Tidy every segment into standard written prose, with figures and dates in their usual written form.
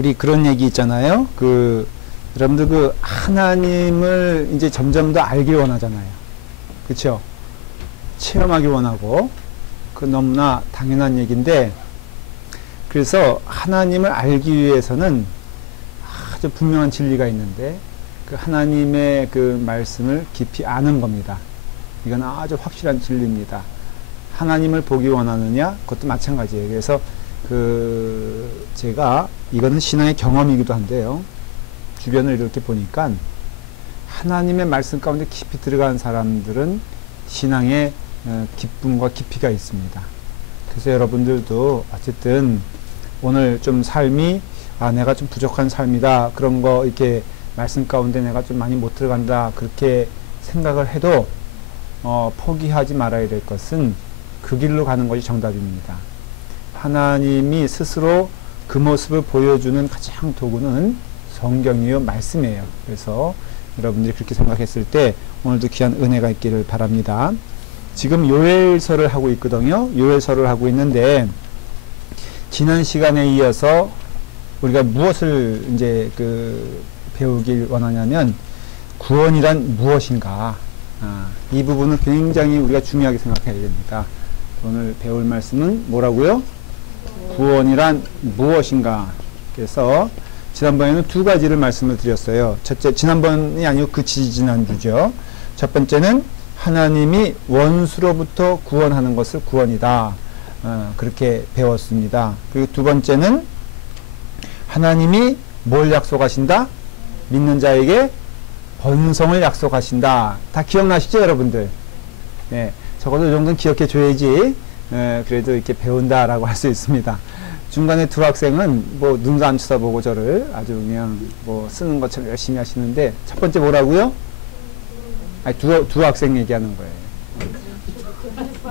우리 그런 얘기 있잖아요. 여러분들 하나님을 이제 점점 더 알길 원하잖아요. 그쵸? 체험하기 원하고, 너무나 당연한 얘기인데, 그래서 하나님을 알기 위해서는 아주 분명한 진리가 있는데, 하나님의 말씀을 깊이 아는 겁니다. 이건 아주 확실한 진리입니다. 하나님을 보기 원하느냐? 그것도 마찬가지예요. 그래서 제가 이거는 신앙의 경험이기도 한데요. 주변을 이렇게 보니까 하나님의 말씀 가운데 깊이 들어간 사람들은 신앙의 기쁨과 깊이가 있습니다. 그래서 여러분들도 어쨌든 오늘 좀 삶이 내가 좀 부족한 삶이다. 그런 거 이렇게 말씀 가운데 내가 좀 많이 못 들어간다. 그렇게 생각을 해도 포기하지 말아야 될 것은 그 길로 가는 것이 정답입니다. 하나님이 스스로 그 모습을 보여주는 가장 도구는 성경이요 말씀이에요. 그래서 여러분들이 그렇게 생각했을 때 오늘도 귀한 은혜가 있기를 바랍니다. 지금 요엘서를 하고 있거든요. 요엘서를 하고 있는데 지난 시간에 이어서 우리가 무엇을 이제 배우길 원하냐면 구원이란 무엇인가, 이 부분을 굉장히 우리가 중요하게 생각해야 됩니다. 오늘 배울 말씀은 뭐라고요? 구원이란 무엇인가. 그래서 지난번에는 두 가지를 말씀을 드렸어요. 첫째, 지난번이 아니고 지지난주죠. 첫 번째는 하나님이 원수로부터 구원하는 것을 구원이다. 그렇게 배웠습니다. 그리고 두 번째는 하나님이 뭘 약속하신다? 믿는 자에게 번성을 약속하신다. 다 기억나시죠, 여러분들? 네, 적어도 이 정도는 기억해 줘야지 그래도 이렇게 배운다라고 할 수 있습니다. 중간에 두 학생은 눈도 안 쳐다보고 저를 아주 그냥 쓰는 것처럼 열심히 하시는데, 첫 번째 뭐라고요? 아니, 두 학생 얘기하는 거예요.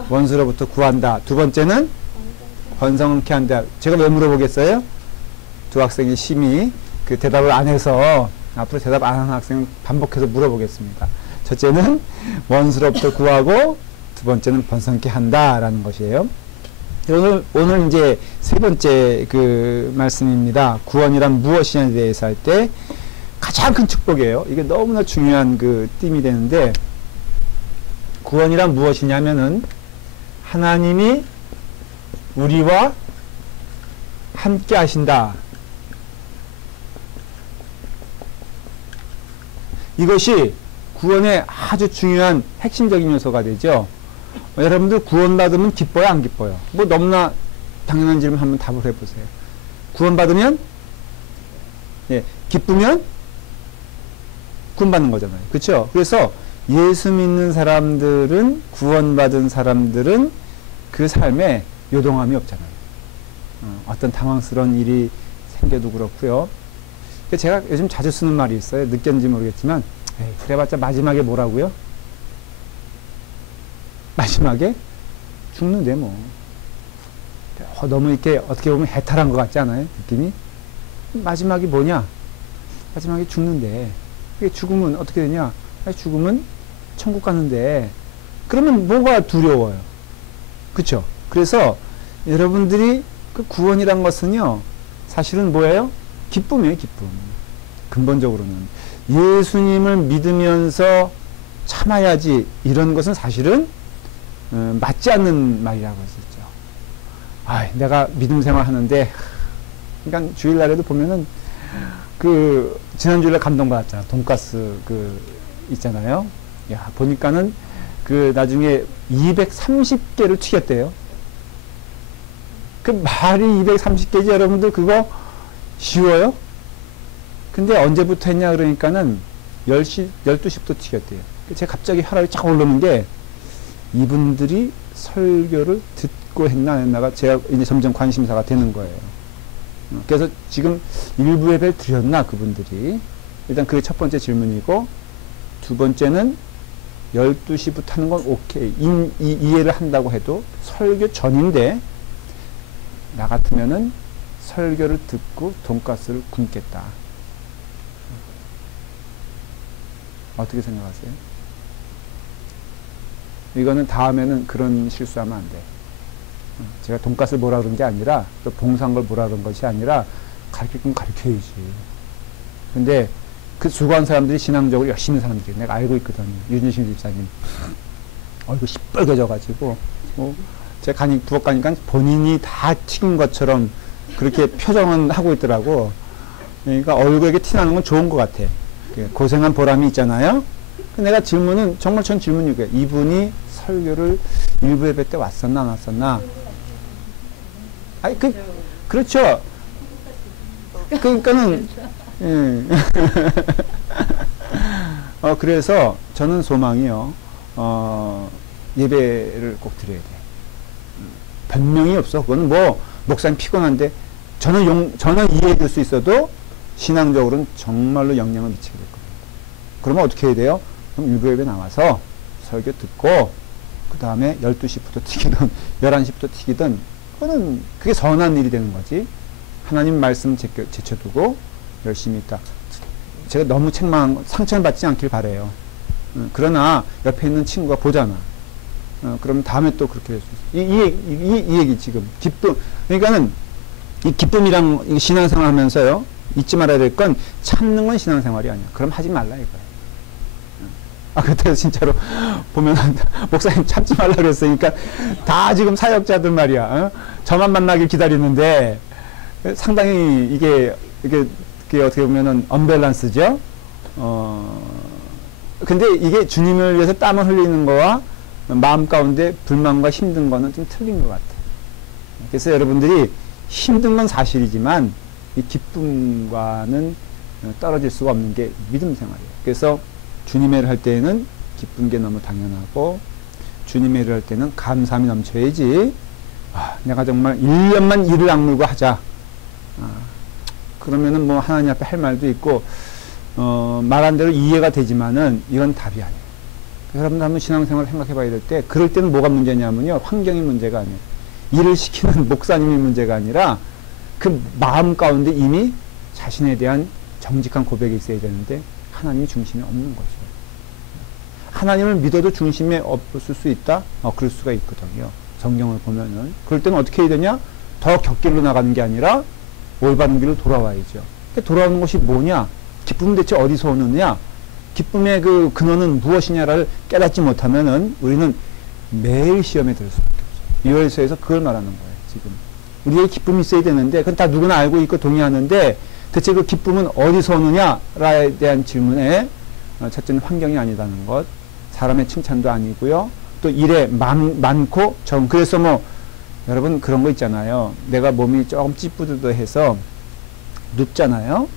원수로부터 구한다. 두 번째는 번성케 한다. 제가 왜 물어보겠어요? 두 학생이 심히 대답을 안 해서 앞으로 대답 안 하는 학생은 반복해서 물어보겠습니다. 첫째는 원수로부터 구하고, 두 번째는 번성케 한다라는 것이에요. 오늘 이제 세 번째 말씀입니다. 구원이란 무엇이냐에 대해서 할 때 가장 큰 축복이에요. 이게 너무나 중요한 띠이 되는데, 구원이란 무엇이냐면은 하나님이 우리와 함께 하신다. 이것이 구원의 아주 중요한 핵심적인 요소가 되죠. 여러분들 구원받으면 기뻐요, 안 기뻐요? 너무나 당연한 질문 한번 답을 해보세요. 구원받으면? 예, 기쁘면? 구원받는 거잖아요. 그렇죠? 그래서 예수 믿는 사람들은, 구원받은 사람들은 그 삶에 요동함이 없잖아요. 어떤 당황스러운 일이 생겨도 그렇고요. 제가 요즘 자주 쓰는 말이 있어요. 느꼈는지 모르겠지만, 그래봤자 마지막에 뭐라고요? 마지막에 죽는데 너무 이렇게 어떻게 보면 해탈한 것 같지 않아요? 느낌이? 마지막이 뭐냐? 마지막에 죽는데. 죽으면 어떻게 되냐? 죽으면 천국 가는데. 그러면 뭐가 두려워요? 그쵸? 그래서 여러분들이 구원이란 것은요, 사실은 뭐예요? 기쁨이에요, 기쁨. 근본적으로는. 예수님을 믿으면서 참아야지, 이런 것은 사실은 맞지 않는 말이라고 했었죠. 내가 믿음 생활 하는데, 그러니까 주일날에도 보면은, 지난 주일날 감동받았잖아. 돈가스, 있잖아요. 야, 보니까는, 나중에 230개를 튀겼대요. 말이 230개지, 여러분들 그거 쉬워요? 근데 언제부터 했냐, 그러니까는 12시부터 튀겼대요. 제가 갑자기 혈압이 쫙 오르는 게, 이분들이 설교를 듣고 했나 안 했나가 제가 이제 점점 관심사가 되는 거예요. 그래서 지금 일부 예배를 드렸나, 그분들이. 일단 그게 첫 번째 질문이고, 두 번째는 12시부터 하는 건 오케이. 이해를 한다고 해도 설교 전인데, 나 같으면은 설교를 듣고 돈가스를 굶겠다. 어떻게 생각하세요? 이거는 다음에는 그런 실수하면 안 돼. 제가 돈가스를 뭐라 그런 게 아니라, 또 봉사한 걸 뭐라 그런 것이 아니라, 가르칠 건 가르쳐야지. 근데 그 수고한 사람들이 신앙적으로 열심히 사는 사람들이 내가 알고 있거든요. 윤주신 집사님. 얼굴 시뻘개져가지고, 제가 부엌 가니까 본인이 다 튀긴 것처럼 그렇게 표정은 하고 있더라고. 그러니까 얼굴에 티나는 건 좋은 것 같아. 고생한 보람이 있잖아요. 내가 질문은, 정말 전 질문이 이거예요. 이분이 설교를 일부 예배 때 왔었나, 안 왔었나? 아니, 그렇죠. 그러니까는, 예. 그래서 저는 소망이요. 예배를 꼭 드려야 돼. 변명이 없어. 그건 뭐, 목사님 피곤한데, 저는 이해해 줄 수 있어도, 신앙적으로는 정말로 영향을 미치게 될 겁니다. 그러면 어떻게 해야 돼요? 그럼 일부 예배 나와서 설교 듣고, 그 다음에 12시부터 튀기든, 11시부터 튀기든, 그게 선한 일이 되는 거지. 하나님 말씀 제쳐두고, 열심히 있다. 제가 너무 상처를 받지 않길 바라요. 그러나, 옆에 있는 친구가 보잖아. 그럼 다음에 또 그렇게 될 수 있어. 이 얘기 지금. 기쁨. 그러니까는, 이 기쁨이랑 신앙생활 하면서요, 잊지 말아야 될 건 참는 건 신앙생활이 아니야. 그럼 하지 말라 이거야. 그때 진짜로 보면 목사님 참지 말라 그랬으니까 다 지금 사역자들 말이야. 저만 만나길 기다리는데 상당히 이게 어떻게 보면은 언밸런스죠. 근데 이게 주님을 위해서 땀을 흘리는 거와 마음 가운데 불만과 힘든 거는 좀 틀린 것 같아. 그래서 여러분들이 힘든 건 사실이지만 이 기쁨과는 떨어질 수가 없는 게 믿음 생활이에요. 그래서 주님의 일을 할 때에는 기쁜 게 너무 당연하고 주님의 일을 할 때는 감사함이 넘쳐야지. 내가 정말 1년만 이를 악물고 하자. 그러면은 뭐 하나님 앞에 할 말도 있고 말한 대로 이해가 되지만은 이건 답이 아니에요. 여러분 한번 신앙생활을 생각해 봐야 될 때 그럴 때는 뭐가 문제냐면요. 환경이 문제가 아니에요. 일을 시키는 목사님이 문제가 아니라 그 마음 가운데 이미 자신에 대한 정직한 고백이 있어야 되는데 하나님이 중심에 없는 거죠. 하나님을 믿어도 중심에 없을 수 있다? 그럴 수가 있거든요. 성경을 보면은. 그럴 때는 어떻게 해야 되냐? 더 곁길로 나가는 게 아니라 올바른 길로 돌아와야죠. 돌아오는 것이 뭐냐? 기쁨은 대체 어디서 오느냐? 기쁨의 그 근원은 무엇이냐를 깨닫지 못하면은 우리는 매일 시험에 들 수밖에 없어요. 유월서에서 그걸 말하는 거예요, 지금. 우리의 기쁨이 있어야 되는데, 그건 다 누구나 알고 있고 동의하는데, 대체 그 기쁨은 어디서 오느냐에 대한 질문에, 첫째는 환경이 아니다는 것, 사람의 칭찬도 아니고요, 또 일에 많고, 그래서 뭐, 여러분 그런 거 있잖아요. 내가 몸이 조금 찌뿌드드해서 눕잖아요?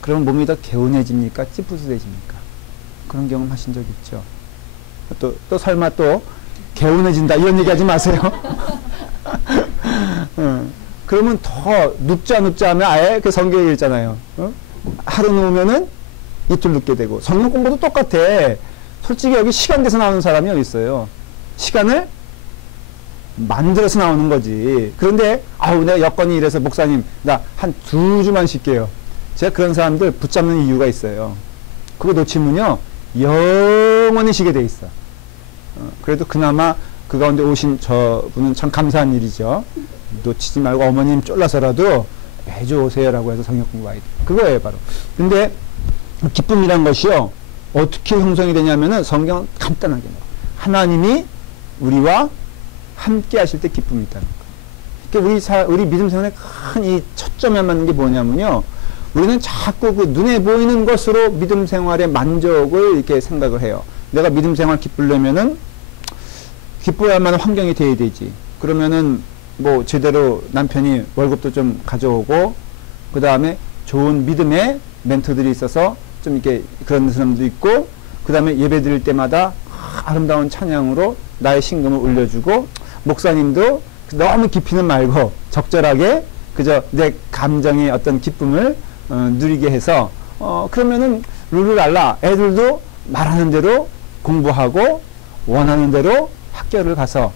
그러면 몸이 더 개운해집니까? 찌뿌드해집니까? 그런 경험 하신 적 있죠? 또 설마 또 개운해진다 이런 얘기 하지 마세요. 그러면 더 눕자 하면 아예 그 성경에 있잖아요. 하루 누우면은 이틀 눕게 되고 성경 공부도 똑같아. 솔직히 여기 시간 돼서 나오는 사람이 어디 있어요? 시간을 만들어서 나오는 거지. 그런데 내가 여건이 이래서 목사님 나 한 2주만 쉴게요. 제가 그런 사람들 붙잡는 이유가 있어요. 그거 놓치면요 영원히 쉬게 돼 있어. 그래도 그나마 그 가운데 오신 저분은 참 감사한 일이죠. 놓치지 말고 어머님 쫄라서라도 매주 오세요라고 해서 성경 공부하게 돼. 그거예요 바로. 근데 기쁨이란 것이요 어떻게 형성이 되냐면은 성경은 간단하게 하나님이 우리와 함께 하실 때 기쁨이 있다는 거예요. 그러니까 우리 믿음 생활의 큰 이 초점에 맞는 게 뭐냐면요. 우리는 자꾸 그 눈에 보이는 것으로 믿음 생활의 만족을 이렇게 생각을 해요. 내가 믿음 생활 기쁘려면은 기뻐야 할 만한 환경이 돼야 되지. 그러면은 뭐 제대로 남편이 월급도 좀 가져오고 그 다음에 좋은 믿음의 멘토들이 있어서 좀 이렇게 그런 사람도 있고 그 다음에 예배 드릴 때마다 아름다운 찬양으로 나의 신금을 올려주고 목사님도 너무 깊이는 말고 적절하게 그저 내 감정의 어떤 기쁨을 누리게 해서 그러면은 룰루랄라 애들도 말하는 대로 공부하고 원하는 대로 학교를 가서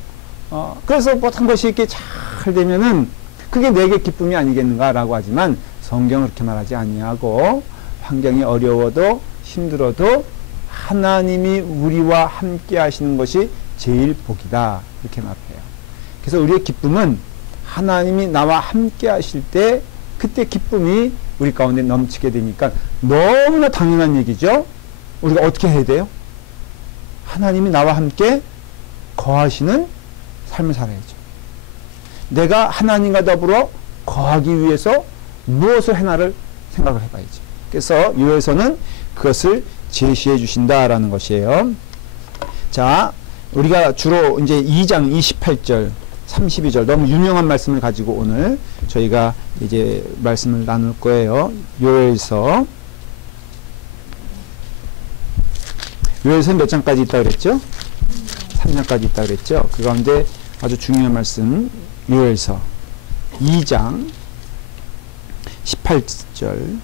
그래서 모든 것이 이렇게 잘 되면은 그게 내게 기쁨이 아니겠는가라고 하지만 성경은 그렇게 말하지 아니하고 환경이 어려워도 힘들어도 하나님이 우리와 함께 하시는 것이 제일 복이다 이렇게 말해요. 그래서 우리의 기쁨은 하나님이 나와 함께 하실 때 그때 기쁨이 우리 가운데 넘치게 되니까 너무나 당연한 얘기죠. 우리가 어떻게 해야 돼요? 하나님이 나와 함께 거하시는 삶을 살아야죠. 내가 하나님과 더불어 거하기 위해서 무엇을 해나를 생각을 해봐야죠. 그래서 요에서는 그것을 제시해 주신다라는 것이에요. 자, 우리가 주로 이제 2장 28절 32절 너무 유명한 말씀을 가지고 오늘 저희가 이제 말씀을 나눌 거예요. 요엘서 몇 장까지 있다 그랬죠? 3장까지 있다 그랬죠? 그 가운데 아주 중요한 말씀 요엘서 2장 18절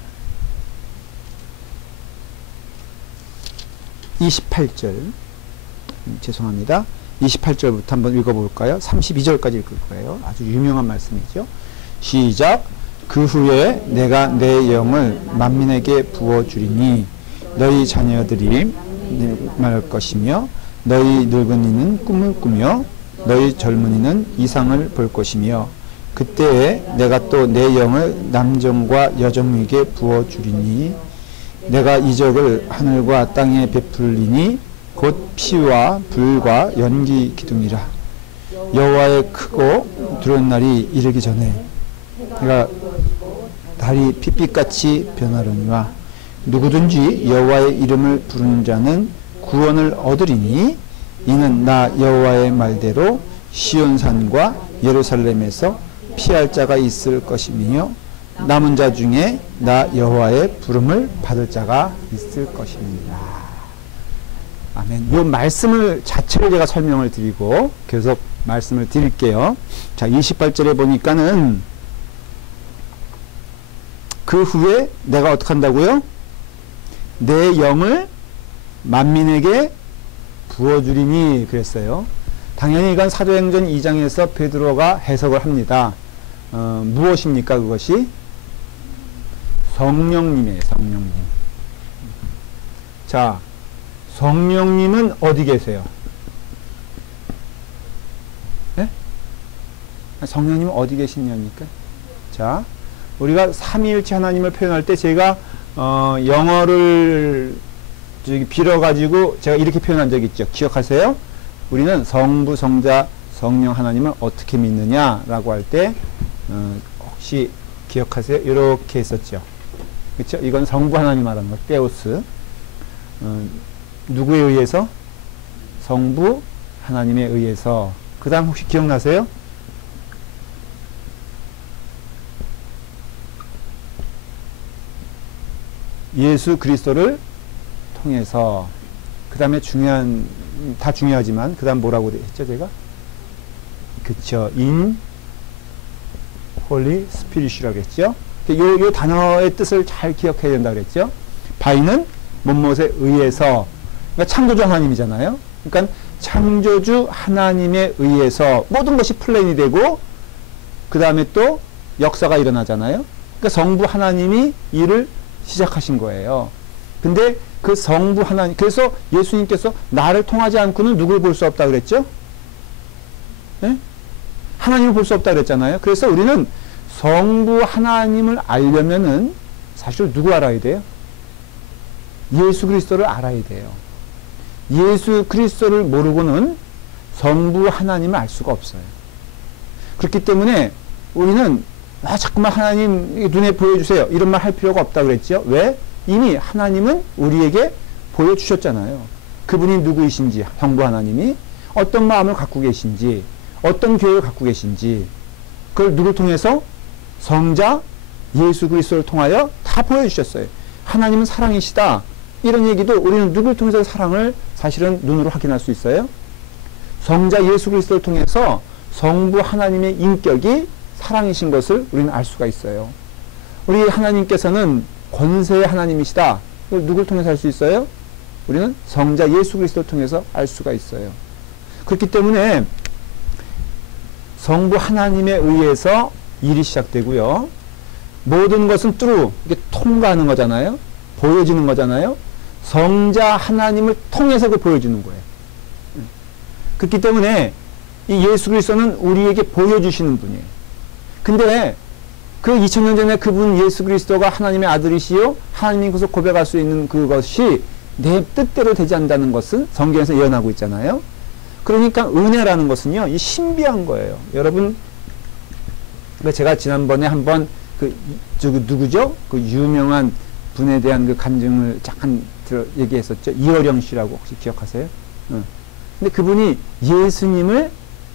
28절 죄송합니다. 28절부터 한번 읽어볼까요? 32절까지 읽을 거예요. 아주 유명한 말씀이죠. 시작. 그 후에 내가 내 영을 만민에게 부어주리니 너희 자녀들이 말할 것이며 너희 늙은이는 꿈을 꾸며 너희 젊은이는 이상을 볼 것이며 그때에 내가 또 내 영을 남정과 여정에게 부어주리니 내가 이적을 하늘과 땅에 베풀리니 곧 피와 불과 연기 기둥이라. 여호와의 크고 두려운 날이 이르기 전에 내가 달이 핏빛같이 변하려니와 누구든지 여호와의 이름을 부르는 자는 구원을 얻으리니 이는 나 여호와의 말대로 시온산과 예루살렘에서 피할 자가 있을 것이며 남은 자 중에 나 여호와의 부름을 받을 자가 있을 것입니다. 아멘. 이 말씀을 자체를 제가 설명을 드리고 계속 말씀을 드릴게요. 자, 28절에 보니까는 그 후에 내가 어떻게 한다고요? 내 영을 만민에게 부어주리니 그랬어요. 당연히 이건 사도행전 2장에서 베드로가 해석을 합니다. 무엇입니까 그것이? 성령님이에요. 성령님. 자, 성령님은 어디 계세요? 네? 성령님은 어디 계시냐니까? 자, 우리가 삼위일체 하나님을 표현할 때 제가 영어를 빌어가지고 제가 이렇게 표현한 적이 있죠. 기억하세요? 우리는 성부, 성자, 성령 하나님을 어떻게 믿느냐라고 할 때 혹시 기억하세요? 이렇게 했었죠. 그렇죠? 이건 성부 하나님 말하는 거, 테오스. 누구에 의해서? 성부 하나님에 의해서. 그 다음 혹시 기억나세요? 예수 그리스도를 통해서. 그 다음에 다 중요하지만 그 다음 뭐라고 했죠 제가? 그쵸. in holy spirit이라고 했죠. 요 단어의 뜻을 잘 기억해야 된다고 그랬죠. by는 뭐뭇에 의해서. 그러니까 창조주 하나님이잖아요. 그러니까 창조주 하나님에 의해서 모든 것이 플랜이 되고 그 다음에 또 역사가 일어나잖아요. 그러니까 성부 하나님이 일을 시작하신 거예요. 근데 그 성부 하나님, 그래서 예수님께서 나를 통하지 않고는 누굴 볼 수 없다 그랬죠? 네? 하나님을 볼 수 없다 그랬잖아요. 그래서 우리는 성부 하나님을 알려면은 사실 누구 알아야 돼요? 예수 그리스도를 알아야 돼요. 예수 그리스도를 모르고는 성부 하나님을 알 수가 없어요. 그렇기 때문에 우리는 자꾸만 하나님 눈에 보여주세요. 이런 말 할 필요가 없다 그랬죠. 왜? 이미 하나님은 우리에게 보여주셨잖아요. 그분이 누구이신지, 성부 하나님이 어떤 마음을 갖고 계신지, 어떤 교회를 갖고 계신지, 그걸 누굴 통해서? 성자 예수 그리스도를 통하여 다 보여주셨어요. 하나님은 사랑이시다. 이런 얘기도 우리는 누굴 통해서 사랑을 사실은 눈으로 확인할 수 있어요? 성자 예수 그리스도를 통해서 성부 하나님의 인격이 사랑이신 것을 우리는 알 수가 있어요. 우리 하나님께서는 권세의 하나님이시다. 이걸 누굴 통해서 알 수 있어요? 우리는 성자 예수 그리스도를 통해서 알 수가 있어요. 그렇기 때문에 성부 하나님에 의해서 일이 시작되고요. 모든 것은 through, 이게 통과하는 거잖아요. 보여지는 거잖아요. 성자 하나님을 통해서 그걸 보여주는 거예요. 그렇기 때문에 이 예수 그리스도는 우리에게 보여주시는 분이에요. 근데 그 2000년 전에 그분 예수 그리스도가 하나님의 아들이시요 하나님인 것을 고백할 수 있는 그것이 내 뜻대로 되지 않는다는 것은 성경에서 예언하고 있잖아요. 그러니까 은혜라는 것은요, 이 신비한 거예요. 여러분, 제가 지난번에 한번 누구죠? 그 유명한 분에 대한 그 간증을 잠깐 얘기했었죠. 이어령 씨라고 혹시 기억하세요? 근데 그분이 예수님을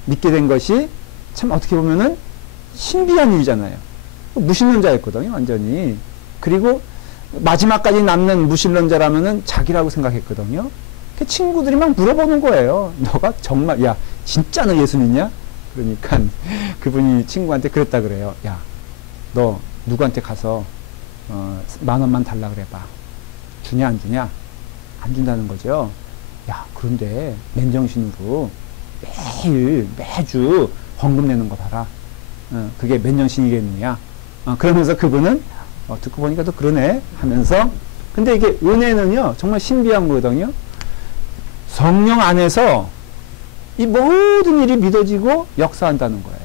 믿게 된 것이 참 어떻게 보면은 신비한 일이잖아요. 무신론자였거든요, 완전히. 그리고 마지막까지 남는 무신론자라면은 자기라고 생각했거든요. 그 친구들이 막 물어보는 거예요. 너가 정말, 야, 진짜 너 예수 믿냐? 그러니까 그분이 친구한테 그랬다 그래요. 야, 너 누구한테 가서 10,000원만 달라 그래봐. 주냐 안 주냐? 안 준다는 거죠. 야, 그런데 맨정신으로 매주 헌금 내는 거 봐라. 그게 맨정신이겠느냐? 그러면서 그분은 듣고 보니까 또 그러네 하면서, 근데 이게 은혜는요 정말 신비한 거거든요. 성령 안에서 이 모든 일이 믿어지고 역사한다는 거예요.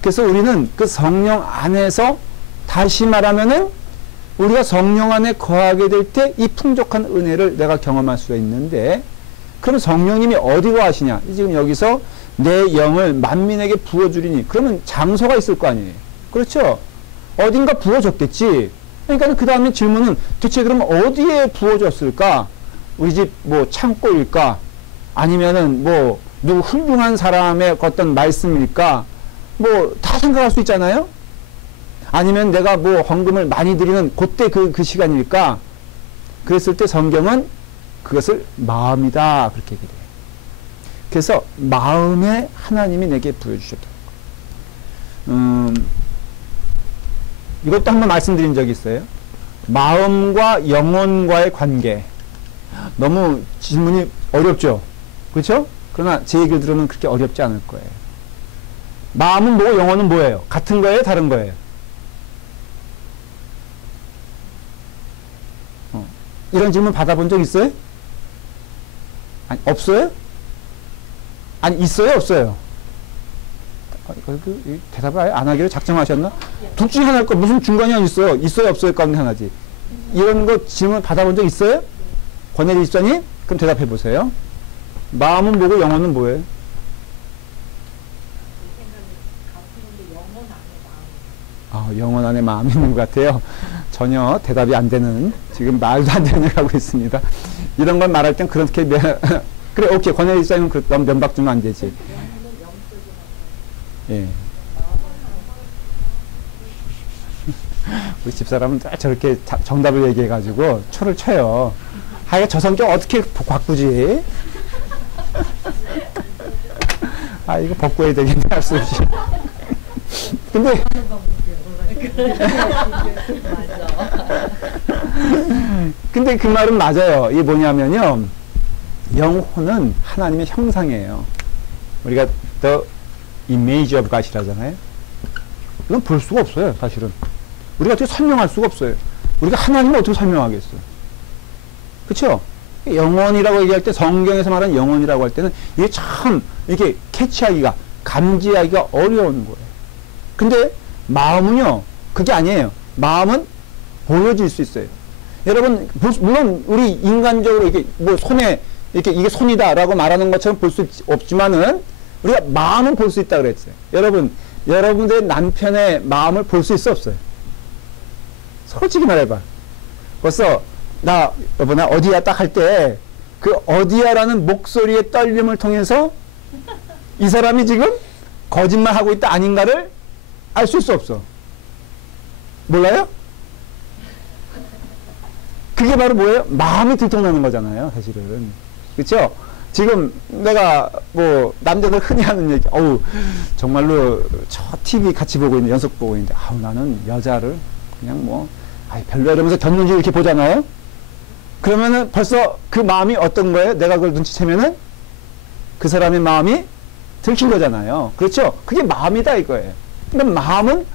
그래서 우리는 그 성령 안에서, 다시 말하면은 우리가 성령 안에 거하게 될 때 이 풍족한 은혜를 내가 경험할 수가 있는데, 그럼 성령님이 어디 거하시냐? 지금 여기서 내 영을 만민에게 부어주리니, 그러면 장소가 있을 거 아니에요. 그렇죠? 어딘가 부어줬겠지. 그러니까 그 다음에 질문은 대체 그럼 어디에 부어줬을까? 우리 집 뭐 창고일까? 아니면은 뭐 누구 훌륭한 사람의 어떤 말씀일까? 뭐 다 생각할 수 있잖아요? 아니면 내가 뭐 헌금을 많이 드리는 그때 그 시간일까? 그랬을 때 성경은 그것을 마음이다 그렇게 얘기해요. 그래서 마음에 하나님이 내게 부여주셨다. 이것도 한번 말씀드린 적이 있어요. 마음과 영혼과의 관계. 너무 질문이 어렵죠? 그렇죠? 그러나 제 얘기를 들으면 그렇게 어렵지 않을 거예요. 마음은 뭐고 영혼은 뭐예요? 같은 거예요? 다른 거예요? 이런 질문 받아본 적 있어요? 아니, 없어요? 아니, 있어요? 없어요? 대답을 아예 안 하기로 작정하셨나? 둘 중에 하나일 거, 무슨 중간이 있어요? 있어요? 없어요? 가운데 하나지. 이런 거 질문 받아본 적 있어요? 권혜리 집사님? 그럼 대답해 보세요. 마음은 뭐고 영혼은 뭐예요? 영혼 안에 마음이 있는 것 같아요. 전혀 대답이 안 되는, 지금 말도 안 되는 일 하고 있습니다. 이런 걸 말할 땐 그렇게, 그래, 오케이. 권혜리 집사님은 너무 면박 주면 안 되지. 예. 우리 집사람은 저렇게 정답을 얘기해가지고 초를 쳐요. 하여간 저 성격 어떻게 바꾸지? 이거 바꿔야 되겠네, 할 수 없이. 근데, 근데 그 말은 맞아요. 이게 뭐냐면요. 영혼은 하나님의 형상이에요. 우리가 the image of God이라잖아요. 이건 볼 수가 없어요, 사실은. 우리가 어떻게 설명할 수가 없어요. 우리가 하나님을 어떻게 설명하겠어요. 그쵸? 영혼이라고 얘기할 때, 성경에서 말하는 영혼이라고 할 때는 이게 참 이렇게 캐치하기가, 감지하기가 어려운 거예요. 근데 마음은요, 그게 아니에요. 마음은 보여질 수 있어요. 여러분, 물론 우리 인간적으로 이게 뭐 손에 이렇게 이게 손이다라고 말하는 것처럼 볼 수 없지만은 우리가 마음은 볼 수 있다 그랬어요. 여러분, 여러분들의 남편의 마음을 볼 수 있어 없어요? 솔직히 말해봐. 벌써 여보나 어디야 딱 할 때 그 어디야라는 목소리의 떨림을 통해서 이 사람이 지금 거짓말하고 있다 아닌가를 알 수 있어 없어? 몰라요? 그게 바로 뭐예요? 마음이 들통나는 거잖아요, 사실은. 그쵸? 지금 내가 뭐 남자들 흔히 하는 얘기, 정말로 저 TV 같이 보고 있는데, 연속 보고 있는데, 나는 여자를 그냥 뭐 별로 이러면서 곁눈질 이렇게 보잖아요. 그러면은 벌써 그 마음이 어떤 거예요? 내가 그걸 눈치채면은 그 사람의 마음이 들킨 거잖아요. 그렇죠? 그게 마음이다 이거예요. 근데 마음은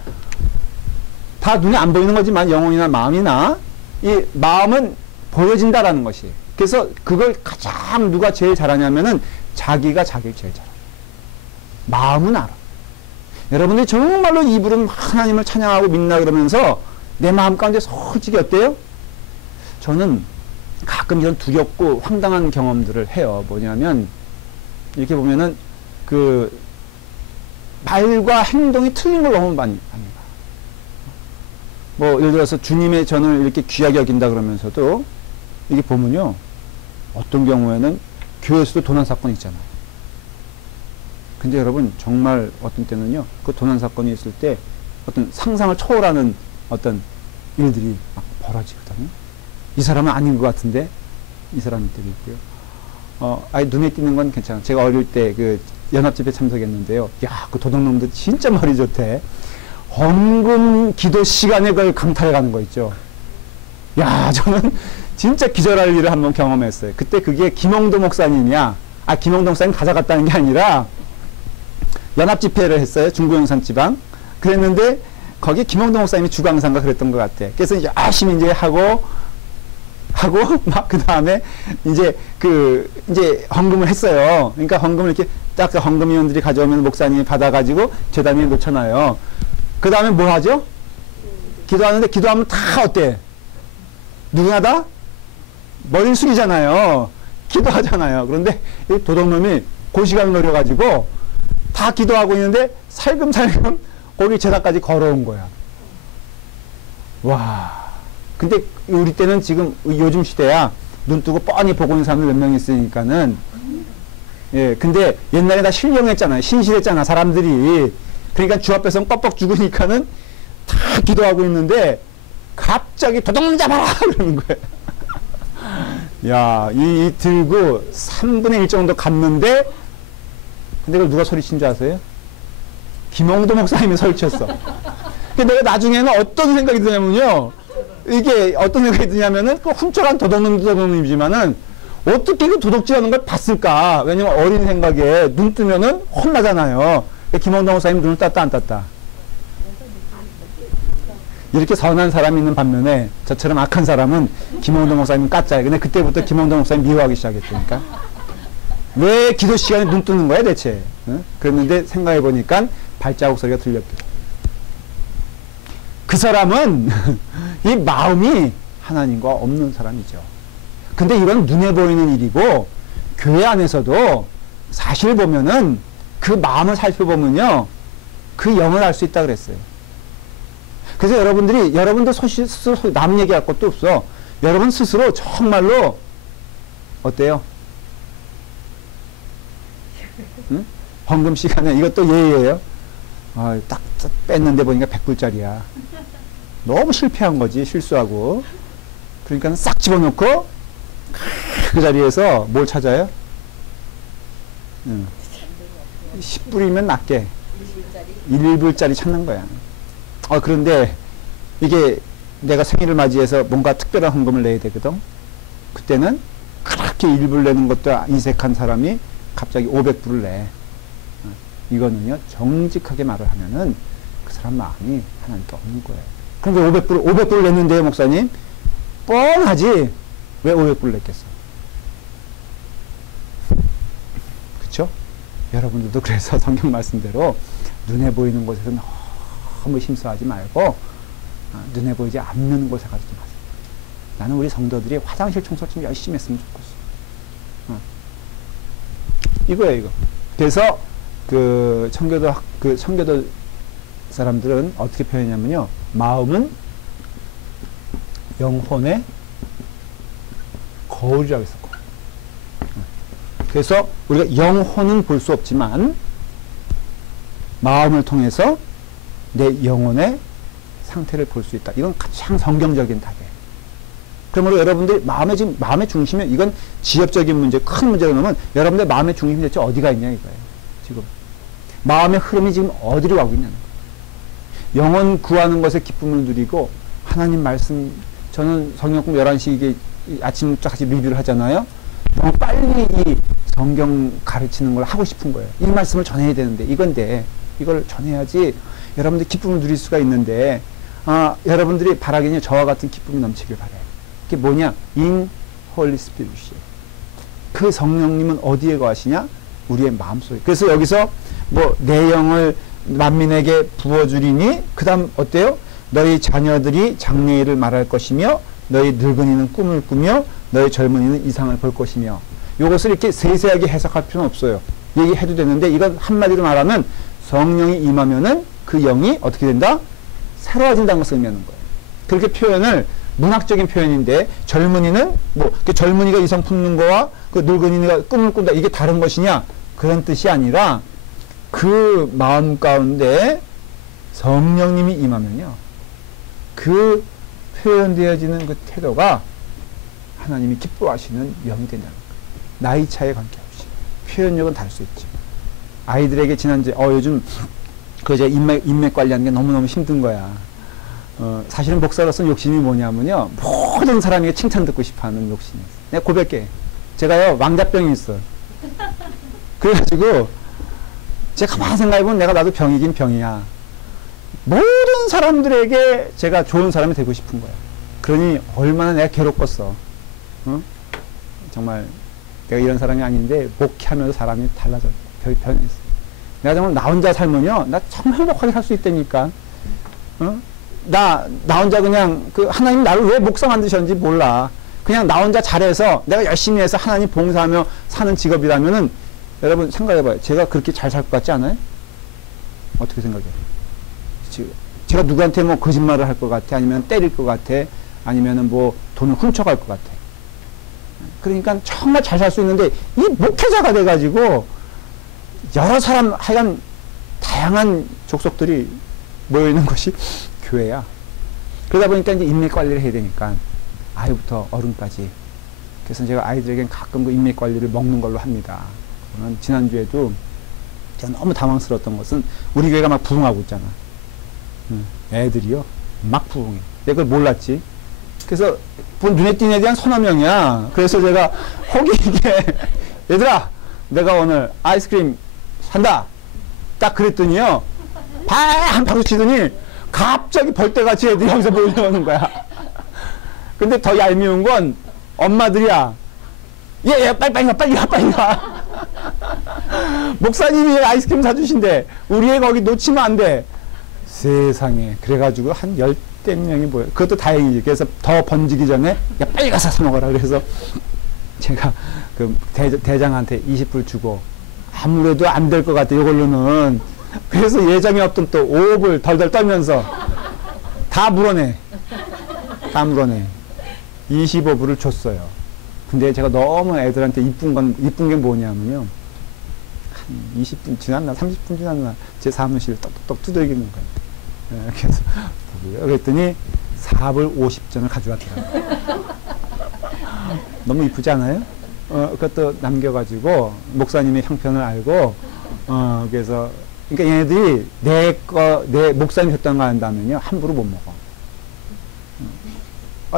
다 눈에 안 보이는 거지만, 영혼이나 마음이나 이 마음은 보여진다라는 것이. 그래서 그걸 가장 누가 제일 잘하냐면은 자기가 자기를 제일 잘해요. 마음은 알아. 여러분들이 정말로 입으로는 하나님을 찬양하고 믿나 그러면서 내 마음 가운데 솔직히 어때요? 저는 가끔 이런 두렵고 황당한 경험들을 해요. 뭐냐면 이렇게 보면은 그 말과 행동이 틀린 걸 너무 많이 합니다. 뭐 예를 들어서 주님의 전을 이렇게 귀하게 여긴다 그러면서도 이게 보면요, 어떤 경우에는 교회에서도 도난 사건이 있잖아요. 근데 여러분 정말 어떤 때는요, 그 도난 사건이 있을 때 어떤 상상을 초월하는 어떤 일들이 막 벌어지거든요. 이 사람은 아닌 것 같은데 이 사람이 때도 있고요. 아예 눈에 띄는 건 괜찮아요. 제가 어릴 때 그 연합집회 참석했는데요. 야, 그 도둑놈들 진짜 머리 좋대. 헌금 기도 시간에 그걸 강탈해 가는 거 있죠. 야, 저는 진짜 기절할 일을 한번 경험했어요. 그때 그게 김홍도 목사님이야. 김홍도 목사님 가져갔다는 게 아니라 연합집회를 했어요. 중구영산 지방. 그랬는데 거기 김홍도 목사님이 주강사인가 그랬던 것 같아. 그래서 열심히 이제 하고 막 그 다음에 이제 헌금을 했어요. 그러니까 헌금을 이렇게 딱 헌금위원들이 가져오면 목사님이 받아가지고 재단에 놓잖아요. 그 다음에 뭐 하죠? 기도하는데 기도하면 다 어때? 누구나 다 머리를 숙이잖아요. 기도하잖아요. 그런데 이 도둑놈이 그 시간을 노려가지고 다 기도하고 있는데 살금살금 거기 재단까지 걸어온 거야. 와. 근데 우리 때는 지금 요즘 시대야 눈 뜨고 뻔히 보고 있는 사람들 몇 명 있으니까는, 예, 근데 옛날에 다 신령했잖아요. 신실했잖아, 사람들이. 그러니까 주 앞에서 뻑뻑 죽으니까는 다 기도하고 있는데 갑자기 도둑 잡아라! 그러는 거예요. 야, 이 들고 3분의 1 정도 갔는데, 근데 그걸 누가 소리친 줄 아세요? 김홍도 목사님이 소리쳤어. 근데 내가 나중에는 어떤 생각이 드냐면요. 이게 어떤 생각이 드냐면은 그 훔쳐간 도둑놈이지만은 어떻게 그 도둑질하는 걸 봤을까? 왜냐면 어린 생각에 눈 뜨면은 혼나잖아요. 김홍도 목사님 눈을 땄다 안 땄다? 이렇게 선한 사람이 있는 반면에 저처럼 악한 사람은 김홍도 목사님 깠자요. 근데 그때부터 김홍도 목사님 미워하기 시작했다니까. 왜 기도 시간에 눈 뜨는 거야 대체? 응? 그랬는데 생각해 보니까 발자국 소리가 들렸더라. 그 사람은 이 마음이 하나님과 없는 사람이죠. 근데 이건 눈에 보이는 일이고 교회 안에서도 사실 보면은 그 마음을 살펴보면요, 그 영을 알 수 있다 그랬어요. 그래서 여러분들 스스로 남 얘기할 것도 없어. 여러분 스스로 정말로 어때요? 응? 헌금 시간에 이것도 예의예요. 딱 뺐는데 보니까 100불짜리야. 너무 실패한 거지, 실수하고. 그러니까 싹 집어넣고 그 자리에서 뭘 찾아요? 10불이면 낫게 1불짜리 찾는 거야. 그런데 이게 내가 생일을 맞이해서 뭔가 특별한 헌금을 내야 되거든. 그때는 그렇게 1불 내는 것도 인색한 사람이 갑자기 500불을 내. 이거는요, 정직하게 말을 하면은 그 사람 마음이 하나님께 없는 거예요. 그런데 500불을 냈는데요, 목사님? 뻔하지. 왜 500불을 냈겠어? 그쵸? 여러분들도 그래서 성경 말씀대로 눈에 보이는 곳에서 너무 힘써하지 말고 눈에 보이지 않는 곳에 가지 마세요. 나는 우리 성도들이 화장실 청소 좀 열심히 했으면 좋겠어. 이거예요, 이거. 그래서 그 청교도 사람들은 어떻게 표현하냐면요, 마음은 영혼의 거울이라고 했어. 그래서 우리가 영혼은 볼 수 없지만 마음을 통해서 내 영혼의 상태를 볼 수 있다. 이건 가장 성경적인 답이에요. 그러므로 여러분들 마음의 중심에, 이건 지엽적인 문제, 큰 문제가 넘으면 여러분들 마음의 중심이 대체 어디가 있냐 이거예요. 지금 마음의 흐름이 지금 어디로 가고 있냐는 거예요. 영혼 구하는 것에 기쁨을 누리고 하나님 말씀, 저는 성경공 11시 이게 아침부터 같이 리뷰를 하잖아요. 너무 빨리 이 성경 가르치는 걸 하고 싶은 거예요. 이 말씀을 전해야 되는데, 이걸 전해야지 여러분들 기쁨을 누릴 수가 있는데, 여러분들이 바라기는 저와 같은 기쁨이 넘치길 바래요. 그게 뭐냐? In Holy Spirit. 그 성령님은 어디에 거하시냐? 우리의 마음속에. 그래서 여기서 뭐 내 영을 만민에게 부어주리니 그 다음 어때요? 너희 자녀들이 장래일을 말할 것이며 너희 늙은이는 꿈을 꾸며 너희 젊은이는 이상을 볼 것이며. 이것을 이렇게 세세하게 해석할 필요는 없어요. 얘기해도 되는데 이건 한마디로 말하면 성령이 임하면은 그 영이 어떻게 된다? 새로워진다는 것을 의미하는 거예요. 그렇게 표현을 문학적인 표현인데 젊은이는 뭐 그 젊은이가 이성 품는 거와 그 늙은이가 꿈을 꾼다 이게 다른 것이냐 그런 뜻이 아니라 그 마음 가운데 성령님이 임하면요 그 표현되어지는 그 태도가 하나님이 기뻐하시는 영이 된다는 거예요. 나이 차에 관계없이 표현력은 다를 수 있죠. 아이들에게 지난주에 요즘 그 제가 인맥 관리하는 게 너무너무 힘든 거야. 사실은 목사로서 욕심이 뭐냐면요. 모든 사람에게 칭찬 듣고 싶어 하는 욕심이 있어요. 내가 고백해. 제가요, 왕자병이 있어. 그래가지고, 제가 가만히 생각해보면 나도 병이긴 병이야. 모든 사람들에게 제가 좋은 사람이 되고 싶은 거야. 그러니 얼마나 내가 괴롭겠어. 어? 정말 내가 이런 사람이 아닌데 목회하면서 사람이 달라졌어. 변했어. 내가 정말 나 혼자 살면요. 나 정말 행복하게 살 수 있다니까. 어? 나 혼자 그냥 하나님 나를 왜 목사 만드셨는지 몰라. 그냥 나 혼자 잘해서 내가 열심히 해서 하나님 봉사하며 사는 직업이라면은 여러분 생각해봐요. 제가 그렇게 잘 살 것 같지 않아요? 어떻게 생각해요? 제가 누구한테 뭐 거짓말을 할 것 같아? 아니면 때릴 것 같아? 아니면은 뭐 돈을 훔쳐갈 것 같아? 그러니까 정말 잘 살 수 있는데 이 목회자가 돼가지고 여러 사람 하여간 다양한 족속들이 모여있는 것이 교회야. 그러다 보니까 이제 인맥 관리를 해야 되니까 아이부터 어른까지. 그래서 제가 아이들에겐 가끔 그 인맥 관리를 먹는 걸로 합니다. 그러면 지난주에도 제가 너무 당황스러웠던 것은 우리 교회가 막 부흥하고 있잖아. 애들이요. 막 부흥해. 내가 그걸 몰랐지. 그래서 눈에 띄는 애들이 한 서너 명이야. 그래서 제가 호기게 얘들아 내가 오늘 아이스크림 산다. 딱 그랬더니요. 한 박수 치더니 갑자기 벌떼같이 애들이 여기서 몰려오는 거야. 근데 더 얄미운 건 엄마들이야. 얘 빨리 가. 목사님이 아이스크림 사주신대. 우리 애 거기 놓치면 안 돼. 세상에. 그래가지고 한 10대 명이 모여. 그것도 다행이지. 그래서 더 번지기 전에 야 빨리 가서 사 먹어라. 그래서 제가 그 대장한테 20불 주고 아무래도 안 될 것 같아. 이걸로는. 그래서 예정이 없던 또 5억을 덜덜 떨면서 다 물어내. 25불을 줬어요. 근데 제가 너무 애들한테 이쁜 게 뭐냐면요. 한 20분 지났나, 30분 지났나, 제 사무실 똑똑똑 두들기는 거예요. 그래서, 보고요. 그랬더니 4불 50전을 가져왔더라고요. 너무 이쁘지 않아요? 그것도 남겨가지고, 목사님의 형편을 알고, 그래서, 그러니까 얘네들이 내 목사님이 줬다는 거 안다면요. 함부로 못 먹어.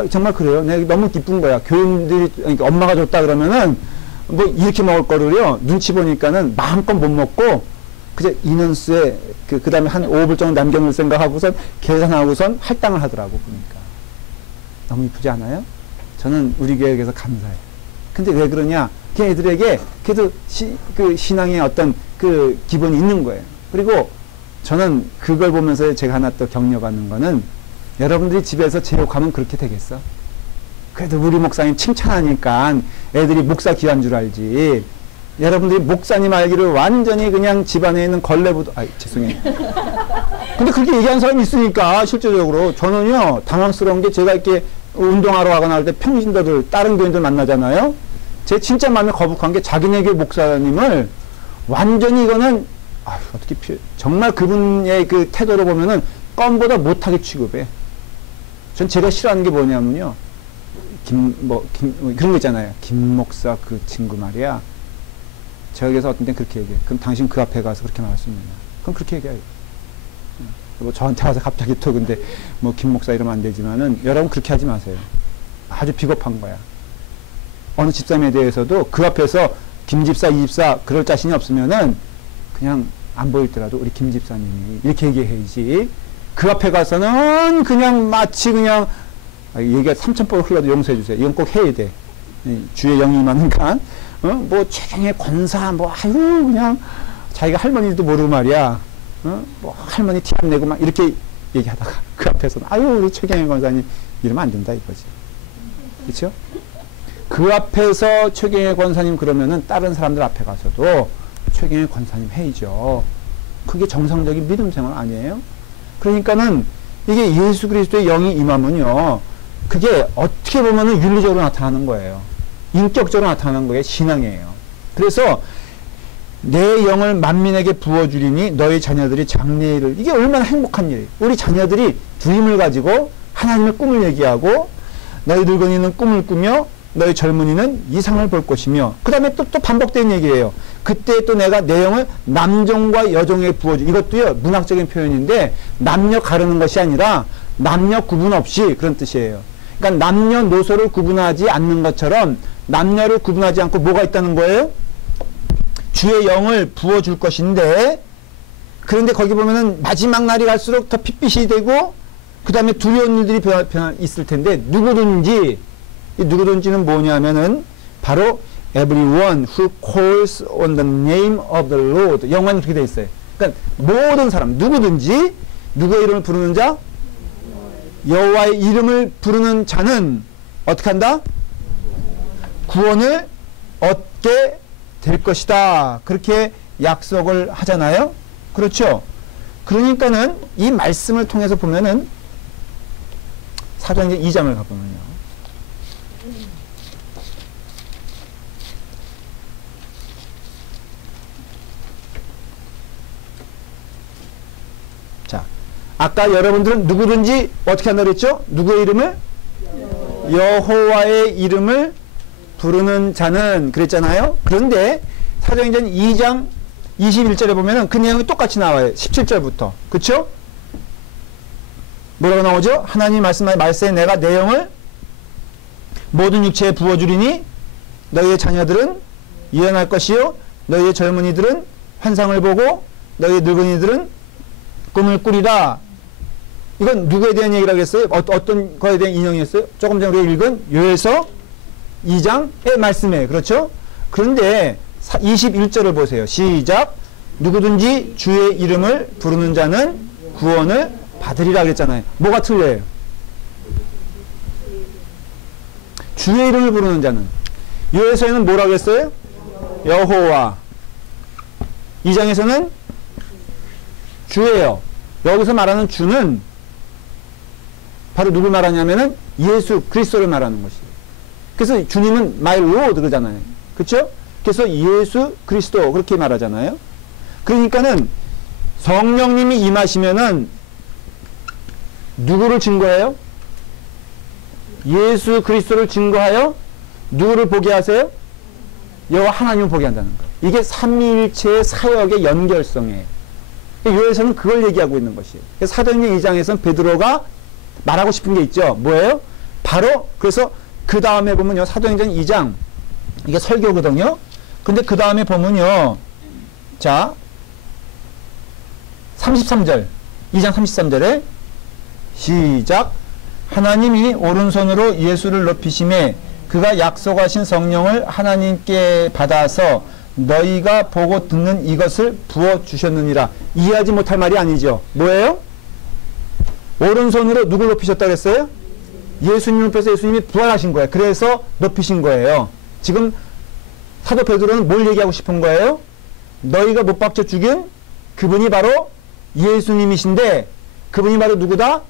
정말 그래요. 내가 너무 기쁜 거야. 교인들이, 그러니까 엄마가 줬다 그러면은, 뭐, 이렇게 먹을 거를요, 눈치 보니까는 마음껏 못 먹고, 그저 인원수에, 그 다음에 한 5불 정도 남겨놓을 생각하고선, 계산하고선 할당을 하더라고, 보니까. 너무 이쁘지 않아요? 저는 우리 교회에서 감사해요. 근데 왜 그러냐? 걔네들에게, 그래도 그 신앙의 어떤 그 기본이 있는 거예요. 그리고 저는 그걸 보면서 제가 하나 또 격려받는 거는, 여러분들이 집에서 제 욕하면 그렇게 되겠어? 그래도 우리 목사님 칭찬하니까 애들이 목사 귀한 줄 알지. 여러분들이 목사님 알기를 완전히 그냥 집안에 있는 걸레부도, 죄송해요. 근데 그렇게 얘기하는 사람이 있으니까, 실제적으로. 저는요, 당황스러운 게 제가 이렇게 운동하러 가거나 할 때 평신도들, 다른 교인들 만나잖아요? 제 진짜 마음에 거북한 게 자기네 교회 목사님을 완전히 이거는, 어떻게 정말 그분의 그 태도를 보면은 껌보다 못하게 취급해. 전 제가 싫어하는 게 뭐냐면요. 그런 거 있잖아요. 김 목사 그 친구 말이야. 저에게서 어떤 땐 그렇게 얘기해. 그럼 당신 그 앞에 가서 그렇게 말할 수 있느냐. 그럼 그렇게 얘기해요. 뭐 저한테 와서 갑자기 또 근데 뭐 김 목사 이러면 안 되지만은 여러분 그렇게 하지 마세요. 아주 비겁한 거야. 어느 집사님에 대해서도 그 앞에서 김 집사, 이 집사 그럴 자신이 없으면은 그냥 안 보일 때라도 우리 김 집사님이 이렇게 얘기해야지. 그 앞에 가서는 그냥 마치 그냥 얘기가 3,000번 흘러도 용서해 주세요. 이건 꼭 해야 돼. 주의 영이 임하는가? 뭐 최경의 권사 그냥 자기가 할머니도 모르고 말이야. 뭐 할머니 티 안 내고 막 이렇게 얘기하다가 그 앞에서는 아유 우리 최경영 권사님 이러면 안 된다 이거지. 그렇죠? 그 앞에서 최경영 권사님 그러면은 다른 사람들 앞에 가서도 최경영 권사님 해이죠. 그게 정상적인 믿음 생활 아니에요? 그러니까는 이게 예수 그리스도의 영이 임하면요, 그게 어떻게 보면은 윤리적으로 나타나는 거예요. 인격적으로 나타나는 거에 신앙이에요. 그래서 내 영을 만민에게 부어주리니 너희 자녀들이 장래일을, 이게 얼마나 행복한 일이에요. 우리 자녀들이 주임을 가지고 하나님의 꿈을 얘기하고 너희 늙은이는 꿈을 꾸며 너희 젊은이는 이상을 볼 것이며, 그 다음에 또 반복된 얘기예요. 그때 또 내가 내 영을 남종과 여종에 부어주, 이것도요 문학적인 표현인데 남녀 가르는 것이 아니라 남녀 구분 없이 그런 뜻이에요. 그러니까 남녀노소를 구분하지 않는 것처럼 남녀를 구분하지 않고 뭐가 있다는 거예요? 주의 영을 부어줄 것인데, 그런데 거기 보면은 마지막 날이 갈수록 더 핏빛이 되고 그 다음에 두려운 일들이 있을 텐데, 누구든지는 뭐냐면은 바로 everyone who calls on the name of the Lord. 영어는 그렇게 되어 있어요. 그러니까 모든 사람, 누구든지 누구의 이름을 부르는 자, 여호와의 이름을 부르는 자는 어떻게 한다? 구원을 얻게 될 것이다. 그렇게 약속을 하잖아요. 그렇죠? 그러니까는 이 말씀을 통해서 보면은 사도행전 2장을 가보면요, 자, 아까 여러분들은 누구든지 어떻게 한다고 그랬죠? 누구의 이름을? 여호와의 이름을 부르는 자는 그랬잖아요. 그런데 사도행전 2장 21절에 보면은 그 내용이 똑같이 나와요. 17절부터. 그쵸? 뭐라고 나오죠? 하나님 말씀에 내가 내 영을 모든 육체에 부어주리니 너희의 자녀들은 예언할 것이요 너희의 젊은이들은 환상을 보고 너희의 늙은이들은 꿈을 꾸리라. 이건 누구에 대한 얘기라고 했어요? 어떤 거에 대한 인용이었어요? 조금 전에 우리가 읽은 요에서 2장의 말씀이에요. 그렇죠? 그런데 21절을 보세요. 시작. 누구든지 주의 이름을 부르는 자는 구원을 받으리라 그랬잖아요. 뭐가 틀려요? 주의 이름을 부르는 자는. 요에서는 뭐라고 했어요? 여호와. 2장에서는 주예요. 여기서 말하는 주는 바로 누굴 말하냐면은 예수 그리스도를 말하는 것이에요. 그래서 주님은 my Lord 그러잖아요. 그렇죠? 그래서 예수 그리스도 그렇게 말하잖아요. 그러니까는 성령님이 임하시면은 누구를 증거해요? 예수 그리스도를 증거하여 누구를 보게 하세요? 여호와 하나님을 보게 한다는 거예요. 이게 삼위일체의 사역의 연결성이에요. 요에서는 그걸 얘기하고 있는 것이에요. 사도행전 2장에서는 베드로가 말하고 싶은 게 있죠. 뭐예요? 바로 그래서 그 다음에 보면요, 사도행전 2장 이게 설교거든요. 근데 그 다음에 보면요, 자 33절 2장 33절에 시작. 하나님이 오른손으로 예수를 높이심에 그가 약속하신 성령을 하나님께 받아서 너희가 보고 듣는 이것을 부어주셨느니라. 이해하지 못할 말이 아니죠. 뭐예요? 오른손으로 누굴 높이셨다고 했어요? 예수님을 높여서 예수님이 부활하신 거예요. 그래서 높이신 거예요. 지금 사도 베드로는 뭘 얘기하고 싶은 거예요? 너희가 못 박혀 죽인 그분이 바로 예수님이신데, 그분이 바로 누구다?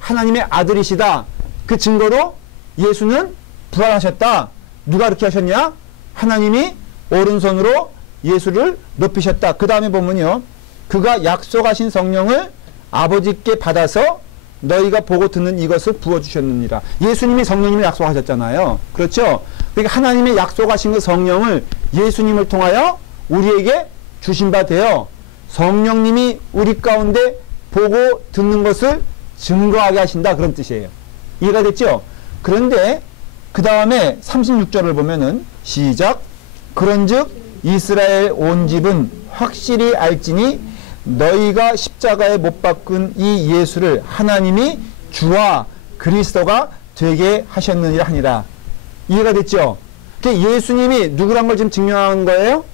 하나님의 아들이시다. 그 증거로 예수는 부활하셨다. 누가 그렇게 하셨냐? 하나님이 오른손으로 예수를 높이셨다. 그 다음에 보면요, 그가 약속하신 성령을 아버지께 받아서 너희가 보고 듣는 이것을 부어주셨느니라. 예수님이 성령님을 약속하셨잖아요. 그렇죠? 그러니까 하나님의 약속하신 그 성령을 예수님을 통하여 우리에게 주신 바 되어 성령님이 우리 가운데 보고 듣는 것을 증거하게 하신다. 그런 뜻이에요. 이해가 됐죠? 그런데 그 다음에 36절을 보면은 시작. 그런즉 이스라엘 온 집은 확실히 알지니 너희가 십자가에 못 박은 이 예수를 하나님이 주와 그리스도가 되게 하셨느니라 하니라. 이해가 됐죠? 예수님이 누구란 걸 지금 증명하는 거예요?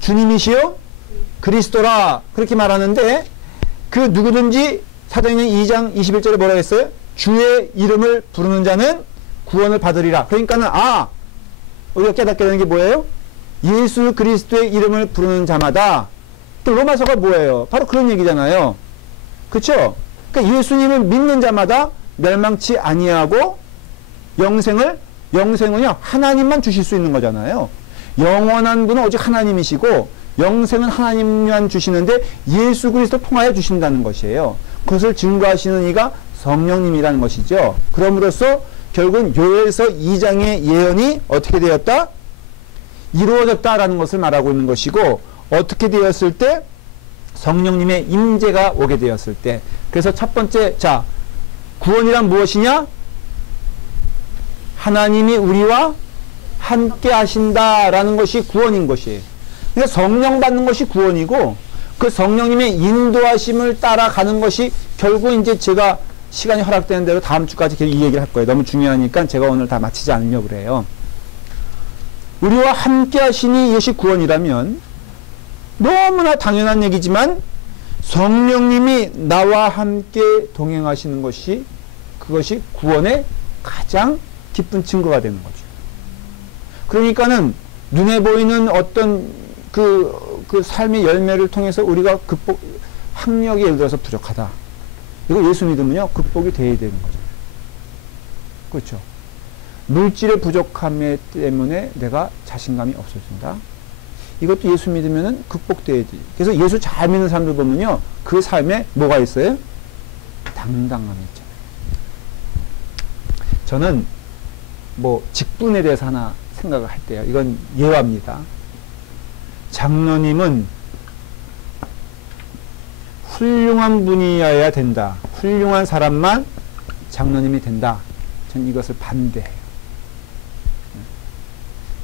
주님이시요 그리스도라. 그렇게 말하는데 그 누구든지 사도행전 2장 21절에 뭐라 했어요? 주의 이름을 부르는 자는 구원을 받으리라. 그러니까는 우리가 깨닫게 되는 게 뭐예요? 예수 그리스도의 이름을 부르는 자마다, 또 로마서가 뭐예요? 바로 그런 얘기잖아요. 그쵸? 그러니까 예수님을 믿는 자마다 멸망치 아니하고 영생은요 하나님만 주실 수 있는 거잖아요. 영원한 분은 오직 하나님이시고 영생은 하나님만 주시는데 예수 그리스도 통하여 주신다는 것이에요. 그것을 증거하시는 이가 성령님이라는 것이죠. 그럼으로써 결국은 요엘서 2장의 예언이 어떻게 되었다? 이루어졌다라는 것을 말하고 있는 것이고, 어떻게 되었을 때? 성령님의 임재가 오게 되었을 때. 그래서 첫 번째, 자, 구원이란 무엇이냐? 하나님이 우리와 함께 하신다라는 것이 구원인 것이에요. 그러니까 성령 받는 것이 구원이고, 그 성령님의 인도하심을 따라가는 것이 결국 이제 제가 시간이 허락되는 대로 다음 주까지 계속 이 얘기를 할 거예요. 너무 중요하니까 제가 오늘 다 마치지 않으려고 그래요. 우리와 함께 하시니 이것이 구원이라면 너무나 당연한 얘기지만 성령님이 나와 함께 동행하시는 것이, 그것이 구원의 가장 기쁜 증거가 되는 거죠. 그러니까는 눈에 보이는 어떤 그 삶의 열매를 통해서 우리가 학력이 예를 들어서 부족하다. 이거 예수 믿으면요, 극복이 돼야 되는 거죠. 그렇죠. 물질의 부족함 때문에 내가 자신감이 없어진다. 이것도 예수 믿으면은 극복돼야지. 그래서 예수 잘 믿는 사람들 보면요, 그 삶에 뭐가 있어요? 당당함이 있잖아요. 저는 뭐 직분에 대해서 하나 생각을 할 때요. 이건 예화입니다. 장로님은 훌륭한 분이어야 된다. 훌륭한 사람만 장로님이 된다. 전 이것을 반대해요.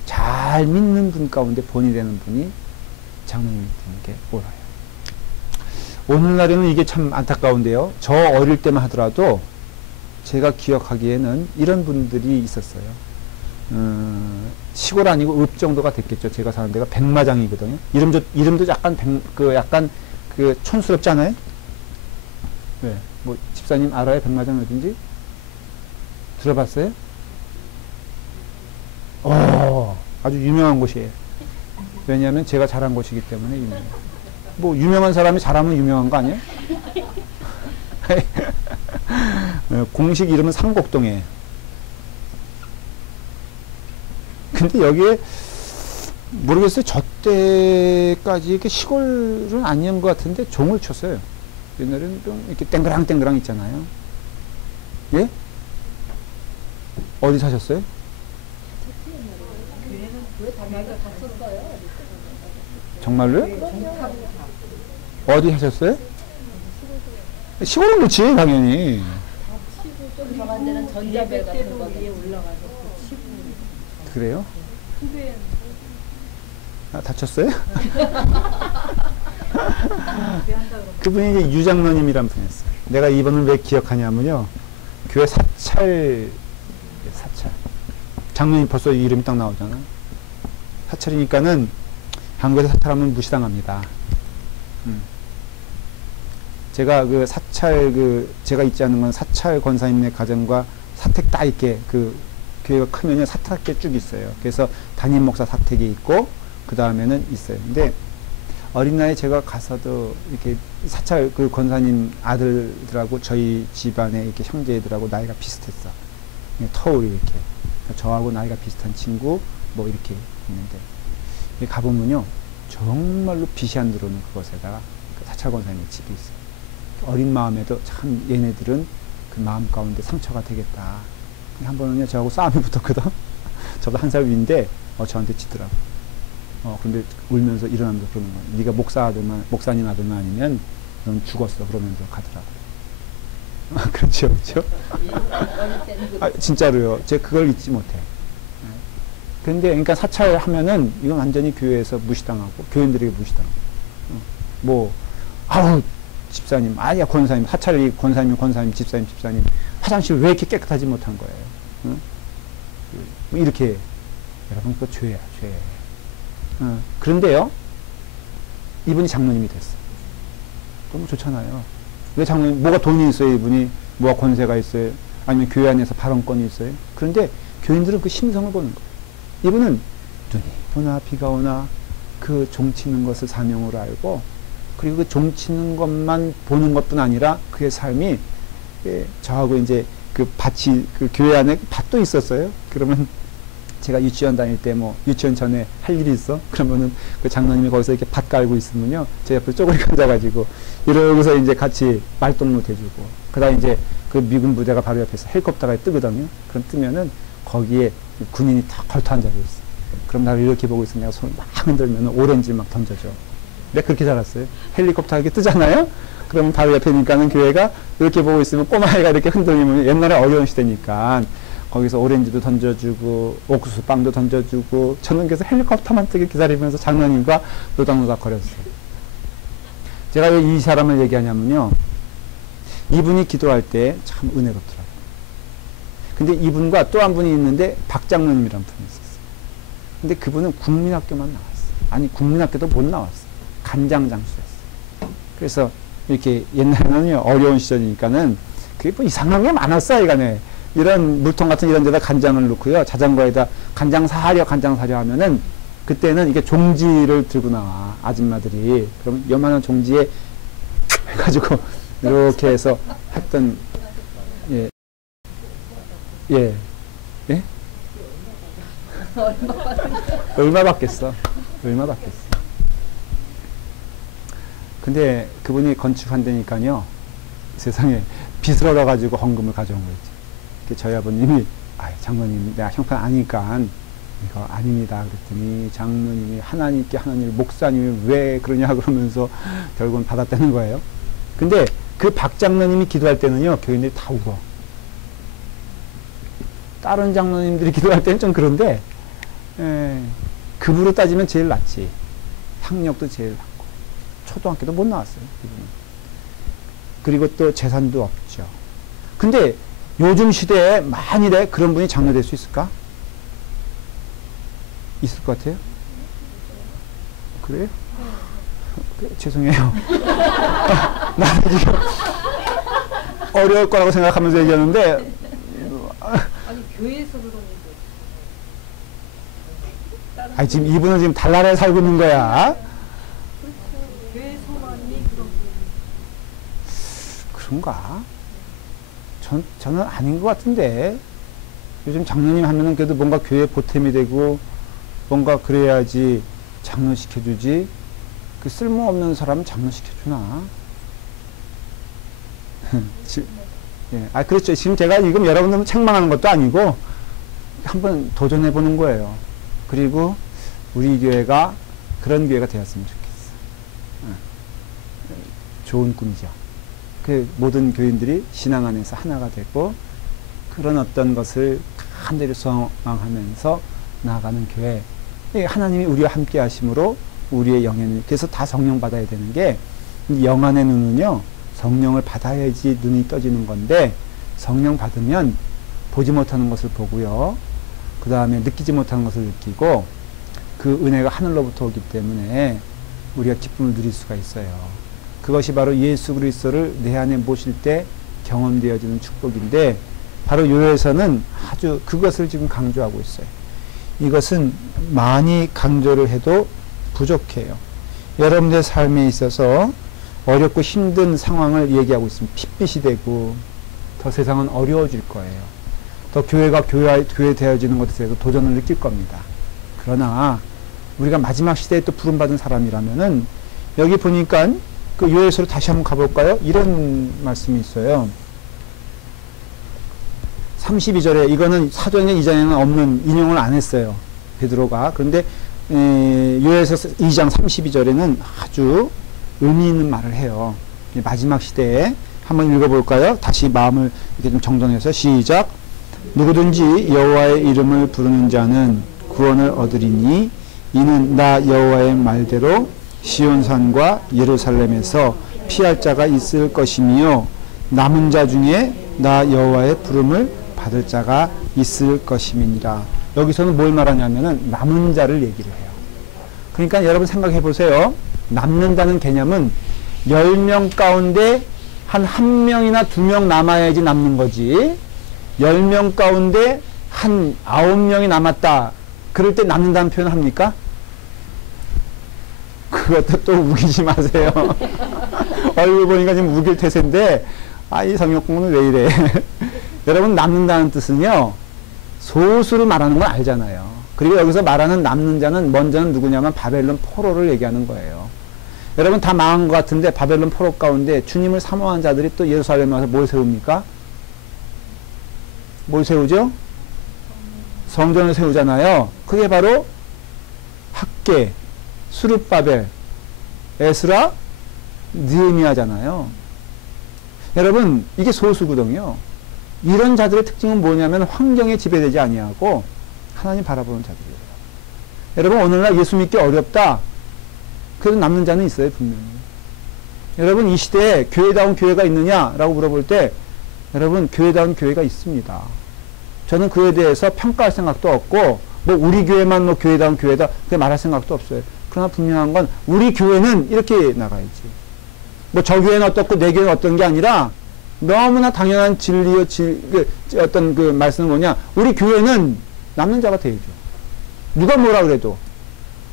잘 믿는 분 가운데 본이 되는 분이 장로님이 되는 게 옳아요. 오늘날에는 이게 참 안타까운데요. 저 어릴 때만 하더라도 제가 기억하기에는 이런 분들이 있었어요. 시골 아니고 읍 정도가 됐겠죠. 제가 사는 데가 백마장이거든요. 이름도 약간 약간 촌스럽지 않아요? 네. 뭐 집사님 알아요? 백마장 어딘지? 들어봤어요? 아주 유명한 곳이에요. 왜냐하면 제가 자란 곳이기 때문에 유명해요. 뭐 유명한 사람이 잘하면 유명한 거 아니에요? 공식 이름은 상곡동이에요. 근데 여기에 모르겠어요. 저 때까지 이렇게 시골은 아니었던 것 같은데 종을 쳤어요. 옛날에는 좀 이렇게 땡그랑 있잖아요. 예? 어디 사셨어요? 정말로요? 어디 하셨어요? 시골은 그렇지, 당연히. 좀 정한 데는 전자벨 같은 거 위에 올라가서 그래요? 다쳤어요? 그분이 이제 유장로님이란 분이었어요. 내가 이분을 왜 기억하냐면요, 교회 사찰. 장로님 벌써 이름이 딱 나오잖아. 사찰이니까는 한국에서 사찰하면 무시당합니다. 제가 제가 있지 않은 건 사찰 권사님의 가정과 사택 딱 이렇게 교회가 크면요, 사택이 쭉 있어요. 그래서 담임 목사 사택이 있고, 그 다음에는 있어요. 근데 어린 나이에 제가 가서도 이렇게 사찰 권사님 아들들하고 저희 집안의 이렇게 형제들하고 나이가 비슷했어. 터울이 이렇게. 저하고 나이가 비슷한 친구, 뭐 이렇게 있는데, 가보면요, 정말로 빛이 안 들어오는 그곳에다가 사찰 권사님의 집이 있어요. 어린 마음에도 참 얘네들은 그 마음 가운데 상처가 되겠다. 한 번은요, 저하고 싸움이 붙었거든. 저도 한 살 위인데, 저한테 치더라고. 근데 울면서 일어나면서 그러는 거야. 네가 목사님 아들만 아니면 넌 죽었어. 그러면서 가더라고. 그렇죠, 그렇죠. 진짜로요. 제가 그걸 잊지 못해. 근데, 그러니까 사찰 하면은, 이건 완전히 교회에서 무시당하고, 교인들에게 무시당하고. 집사님, 아니야, 권사님, 사찰이 권사님, 집사님, 화장실 왜 이렇게 깨끗하지 못한 거예요? 응? 뭐 이렇게, 여러분, 그거 죄야, 죄. 그런데요, 이분이 장로님이 됐어. 너무 좋잖아요. 왜 장로님, 뭐가 돈이 있어요, 이분이? 뭐가 권세가 있어요? 아니면 교회 안에서 발언권이 있어요? 그런데 교인들은 그 심성을 보는 거예요. 이분은 눈이 오나 비가 오나 그 종치는 것을 사명으로 알고, 그리고 그 종치는 것만 보는 것뿐 아니라 그의 삶이, 저하고 이제 그 밭이, 그 교회 안에 밭도 있었어요. 그러면 제가 유치원 다닐 때 뭐 유치원 전에 할 일이 있어? 그러면은 그 장로님이 거기서 이렇게 밭 깔고 있으면요, 제 옆에 쪼그리 앉아가지고 이러고서 이제 같이 말동무 대주고, 그다음 이제 그 미군 부대가 바로 옆에서 헬리콥터가 뜨거든요. 그럼 뜨면은 거기에 군인이 다 걸터 앉아 있어. 그럼 나를 이렇게 보고 있으면 내가 손을 막 흔들면 오렌지를 막 던져줘. 내가 그렇게 자랐어요. 헬리콥터가 이렇게 뜨잖아요? 그러면 바로 옆에 니까는 교회가 이렇게 보고 있으면 꼬마애가 이렇게 흔들리면, 옛날에 어려운 시대니까 거기서 오렌지도 던져주고 옥수수 빵도 던져주고, 저는 그래서 헬리콥터만 뜨게 기다리면서 장로님과 노닥노닥 거렸어요. 제가 왜 이 사람을 얘기하냐면요, 이분이 기도할 때 참 은혜롭더라고요. 근데 이분과 또 한 분이 있는데 박장로님이라는 분이 있었어요. 근데 그분은 국민학교만 나왔어요. 아니, 국민학교도 못 나왔어요. 간장장수였어요. 그래서 이렇게 옛날에는요, 어려운 시절이니까는 그게 뭐 이상한 게 많았어요, 이간에. 이런 물통 같은 이런 데다 간장을 넣고요, 자전거에다 간장 사려 하면은, 그때는 이게 종지를 들고 나와, 아줌마들이. 그러면 요만한 종지에 해가지고 이렇게 해서 했던, 예. 예. 예? 얼마 받겠어? 얼마 받겠어? 근데 그분이 건축한다니까요, 세상에 빚을 얻어가지고 헌금을 가져온 거였죠. 저희 아버님이, 장로님, 내가 형편 아니까 이거 아닙니다. 그랬더니 장로님이 하나님께, 하나님, 목사님이 왜 그러냐 그러면서 결국은 받았다는 거예요. 근데 그 박 장로님이 기도할 때는요, 교인들이 다 울어. 다른 장로님들이 기도할 때는 좀 그런데, 급으로 따지면 제일 낫지. 학력도 제일 낫고, 초등학교도 못 나왔어요, 이분은. 그리고 또 재산도 없죠. 근데 요즘 시대에 만일에 그런 분이 장로될 수 있을까? 있을 것 같아요? 그래요? 죄송해요. 나는 지금 어려울 거라고 생각하면서 얘기하는데, 아니, 교회에서 그러는 거. 지금 이분은 지금 달나라에 살고 있는 거야. 교회에서만이 그런가? 저는 아닌 것 같은데, 요즘 장로님 하면은 그래도 뭔가 교회 보탬이 되고, 뭔가 그래야지 장로시켜주지, 그 쓸모없는 사람은 장로시켜주나? 예. 그렇죠. 지금 제가 지금 여러분들 책망하는 것도 아니고, 한번 도전해보는 거예요. 그리고 우리 교회가 그런 교회가 되었으면 좋겠어. 좋은 꿈이죠. 그 모든 교인들이 신앙 안에서 하나가 되고, 그런 어떤 것을 간절히 소망하면서 나아가는 교회. 하나님이 우리와 함께 하심으로 우리의 영에는, 그래서 다 성령 받아야 되는 게, 영 안의 눈은요, 성령을 받아야지 눈이 떠지는 건데, 성령 받으면 보지 못하는 것을 보고요, 그 다음에 느끼지 못하는 것을 느끼고, 그 은혜가 하늘로부터 오기 때문에 우리가 기쁨을 누릴 수가 있어요. 그것이 바로 예수 그리스도를 내 안에 모실 때 경험되어지는 축복인데, 바로 요에서는 아주 그것을 지금 강조하고 있어요. 이것은 많이 강조를 해도 부족해요. 여러분의 삶에 있어서 어렵고 힘든 상황을 얘기하고 있으면 핏빛이 되고, 더 세상은 어려워질 거예요. 더 교회가 교회 되어지는 것에 대해서 도전을 느낄 겁니다. 그러나 우리가 마지막 시대에 또 부름받은 사람이라면은, 여기 보니까 그 요에서로 다시 한번 가볼까요? 이런 말씀이 있어요. 32절에, 이거는 사전에 이전에는 없는, 인용을 안 했어요, 베드로가. 그런데 요에서 2장 32절에는 아주 의미 있는 말을 해요. 마지막 시대에 한번 읽어볼까요? 다시 마음을 이렇게 좀 정돈해서 시작. 누구든지 여호와의 이름을 부르는 자는 구원을 얻으리니, 이는 나 여호와의 말대로 시온산과 예루살렘에서 피할 자가 있을 것이며, 남은 자 중에 나 여호와의 부름을 받을 자가 있을 것임이니라. 여기서는 뭘 말하냐면은 남은 자를 얘기를 해요. 그러니까 여러분 생각해 보세요. 남는다는 개념은 10명 가운데 한 명이나 2명 남아야지 남는 거지. 10명 가운데 한 9명이 남았다. 그럴 때 남는다는 표현 합니까? 그것도 또 우기지 마세요. 얼굴 보니까 지금 우길 태세인데, 이 성경 공부는 왜 이래. 여러분, 남는다는 뜻은요, 소수를 말하는 건 알잖아요. 그리고 여기서 말하는 남는 자는 먼저는 누구냐면 바벨론 포로를 얘기하는 거예요. 여러분 다 망한 것 같은데 바벨론 포로 가운데 주님을 사모하는 자들이 또 예루살렘에 와서 뭘 세웁니까? 뭘 세우죠? 성전을 세우잖아요. 그게 바로 학개, 수르바벨, 에스라, 느헤미야잖아요. 여러분 이게 소수거든요. 이런 자들의 특징은 뭐냐면 환경에 지배되지 아니하고 하나님 바라보는 자들이에요. 여러분 오늘날 예수 믿기 어렵다. 그래도 남는 자는 있어요, 분명히. 여러분 이 시대에 교회다운 교회가 있느냐라고 물어볼 때 여러분 교회다운 교회가 있습니다. 저는 그에 대해서 평가할 생각도 없고 뭐 우리 교회만 뭐 교회다운 교회다 그렇게 말할 생각도 없어요. 그러나 분명한 건 우리 교회는 이렇게 나가야지. 뭐 저 교회는 어떻고 내 교회는 어떤 게 아니라 너무나 당연한 진리요 어떤 그 말씀은 뭐냐, 우리 교회는 남는 자가 되죠. 누가 뭐라 그래도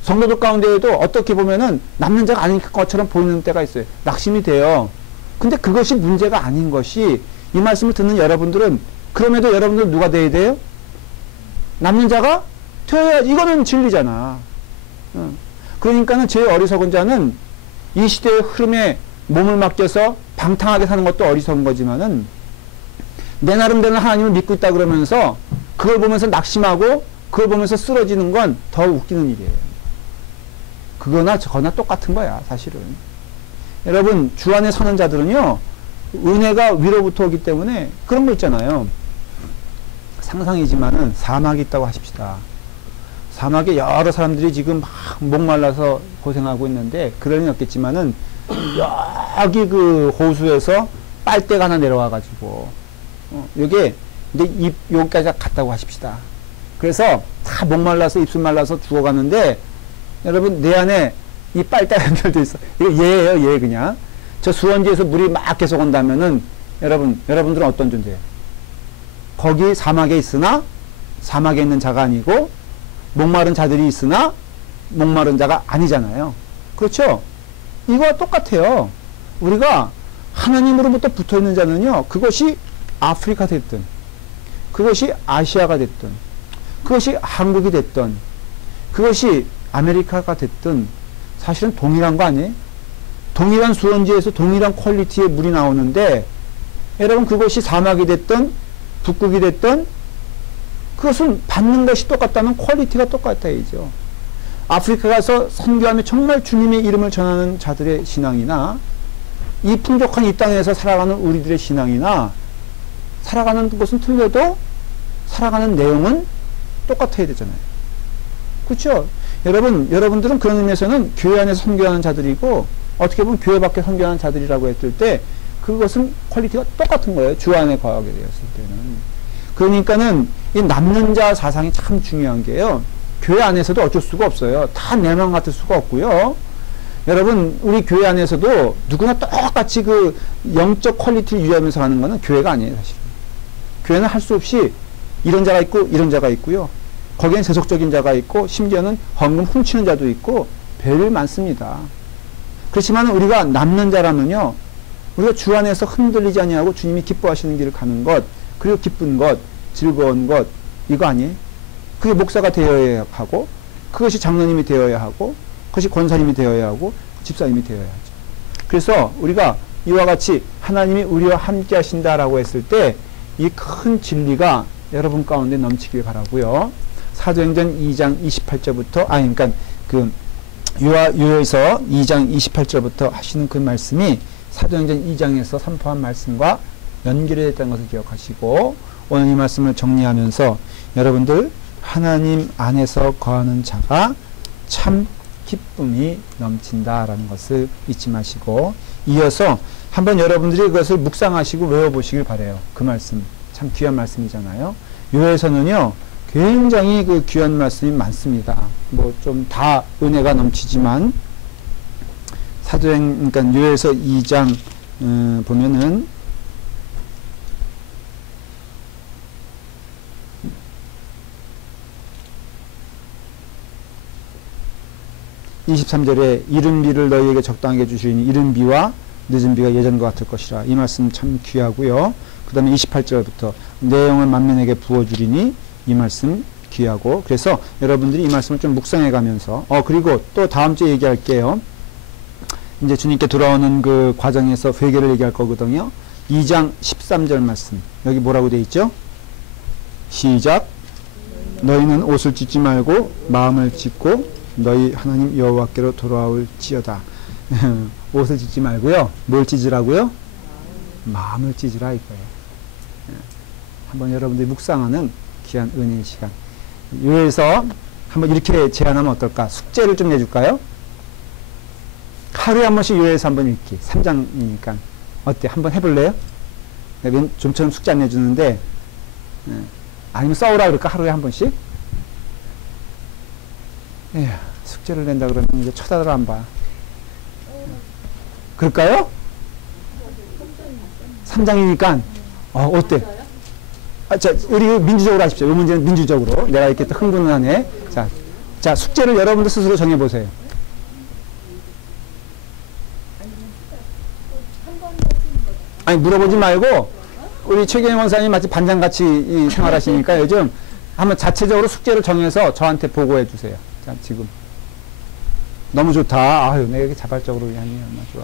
성도들 가운데에도 어떻게 보면은 남는 자가 아닌 것처럼 보이는 때가 있어요. 낙심이 돼요. 근데 그것이 문제가 아닌 것이, 이 말씀을 듣는 여러분들은 그럼에도 여러분들은 누가 돼야 돼요? 남는 자가 되어야지. 이거는 진리잖아. 그러니까는 제일 어리석은 자는 이 시대의 흐름에 몸을 맡겨서 방탕하게 사는 것도 어리석은 거지만은 내 나름대로 하나님을 믿고 있다 그러면서 그걸 보면서 낙심하고 그걸 보면서 쓰러지는 건 더 웃기는 일이에요. 그거나 저거나 똑같은 거야, 사실은. 여러분, 주 안에 서는 자들은요, 은혜가 위로부터 오기 때문에 그런 거 있잖아요. 상상이지만은 사막이 있다고 하십시다. 사막에 여러 사람들이 지금 막 목말라서 고생하고 있는데, 그럴 리는 없겠지만은, 여기 그 호수에서 빨대가 하나 내려와가지고, 요게, 이제 여기까지 갔다고 하십시다. 그래서 다 목말라서 입술 말라서 죽어가는데, 여러분, 내 안에 이 빨대가 연결되어 있어. 이거 얘예요, 얘 그냥. 저 수원지에서 물이 막 계속 온다면은, 여러분들은 어떤 존재예요? 거기 사막에 있으나, 사막에 있는 자가 아니고, 목마른 자들이 있으나, 목마른 자가 아니잖아요. 그렇죠? 이거와 똑같아요. 우리가 하나님으로부터 붙어 있는 자는요, 그것이 아프리카 됐든, 그것이 아시아가 됐든, 그것이 한국이 됐든, 그것이 아메리카가 됐든 사실은 동일한 거 아니에요? 동일한 수원지에서 동일한 퀄리티의 물이 나오는데 여러분 그것이 사막이 됐든 북극이 됐든 그것은 받는 것이 똑같다면 퀄리티가 똑같아야죠. 아프리카 가서 선교하며 정말 주님의 이름을 전하는 자들의 신앙이나 이 풍족한 이 땅에서 살아가는 우리들의 신앙이나 살아가는 것은 틀려도 살아가는 내용은 똑같아야 되잖아요. 그렇죠? 여러분들은 그런 의미에서는 교회 안에서 선교하는 자들이고 어떻게 보면 교회 밖에 선교하는 자들이라고 했을 때 그것은 퀄리티가 똑같은 거예요. 주 안에 거하게 되었을 때는. 그러니까는 이 남는 자 사상이 참 중요한 게요. 교회 안에서도 어쩔 수가 없어요. 다 내 맘 같을 수가 없고요. 여러분 우리 교회 안에서도 누구나 똑같이 그 영적 퀄리티를 유지하면서 가는 거는 교회가 아니에요. 사실은. 교회는 할 수 없이 이런 자가 있고 이런 자가 있고요. 거기엔 세속적인 자가 있고 심지어는 헌금 훔치는 자도 있고 별일 많습니다. 그렇지만 우리가 남는 자라면요, 우리가 주 안에서 흔들리지 아니하고 주님이 기뻐하시는 길을 가는 것, 그리고 기쁜 것, 즐거운 것, 이거 아니에요? 그게 목사가 되어야 하고, 그것이 장로님이 되어야 하고, 그것이 권사님이 되어야 하고, 집사님이 되어야 하죠. 그래서 우리가 이와 같이 하나님이 우리와 함께 하신다라고 했을 때 이 큰 진리가 여러분 가운데 넘치길 바라고요. 사도행전 2장 28절부터 그러니까 그 요에서 2장 28절부터 하시는 그 말씀이 사도행전 2장에서 선포한 말씀과 연결이 됐다는 것을 기억하시고 오늘 이 말씀을 정리하면서 여러분들 하나님 안에서 거하는 자가 참 기쁨이 넘친다라는 것을 잊지 마시고 이어서 한번 여러분들이 그것을 묵상하시고 외워보시길 바라요. 그 말씀 참 귀한 말씀이잖아요. 요에서는요 굉장히 그 귀한 말씀이 많습니다. 뭐 좀 다 은혜가 넘치지만 그러니까 요에서 2장 보면은 23절에 이른 비를 너희에게 적당하게 주시니 이른 비와 늦은 비가 예전과 같을 것이라. 이 말씀 참 귀하고요. 그 다음에 28절부터 내 영을 만민에게 부어주리니 이 말씀 귀하고. 그래서 여러분들이 이 말씀을 좀 묵상해 가면서 그리고 또 다음 주에 얘기할게요. 이제 주님께 돌아오는 그 과정에서 회개를 얘기할 거거든요. 2장 13절 말씀 여기 뭐라고 되어 있죠? 시작. 너희는 옷을 찢지 말고 마음을 찢고 너희 하나님 여호와께로 돌아올지어다. 옷을 찢지 말고요. 뭘 찢으라고요? 마음을 찢으라 이거예요. 한번 여러분들이 묵상하는 귀한 은혜의 시간. 여기에서 한번 이렇게 제안하면 어떨까? 숙제를 좀 내줄까요? 하루에 한 번씩 요에서 한번 읽기. 3장이니까. 어때? 한번 해볼래요? 좀처럼 숙제 안 내주는데, 아니면 써오라 그럴까? 하루에 한 번씩? 에휴, 숙제를 낸다 그러면 이제 쳐다도 안 봐. 그럴까요? 3장이니까, 어때? 자, 우리 민주적으로 하십시오. 이 문제는 민주적으로. 내가 이렇게 또 흥분을 하네. 자, 숙제를 여러분들 스스로 정해보세요. 아니, 물어보지 말고, 우리 최경영 원사님 마치 반장같이 생활하시니까 요즘 한번 자체적으로 숙제를 정해서 저한테 보고해 주세요. 자, 지금. 너무 좋다. 아유, 내가 이렇게 자발적으로 하니 얼마나 좋아.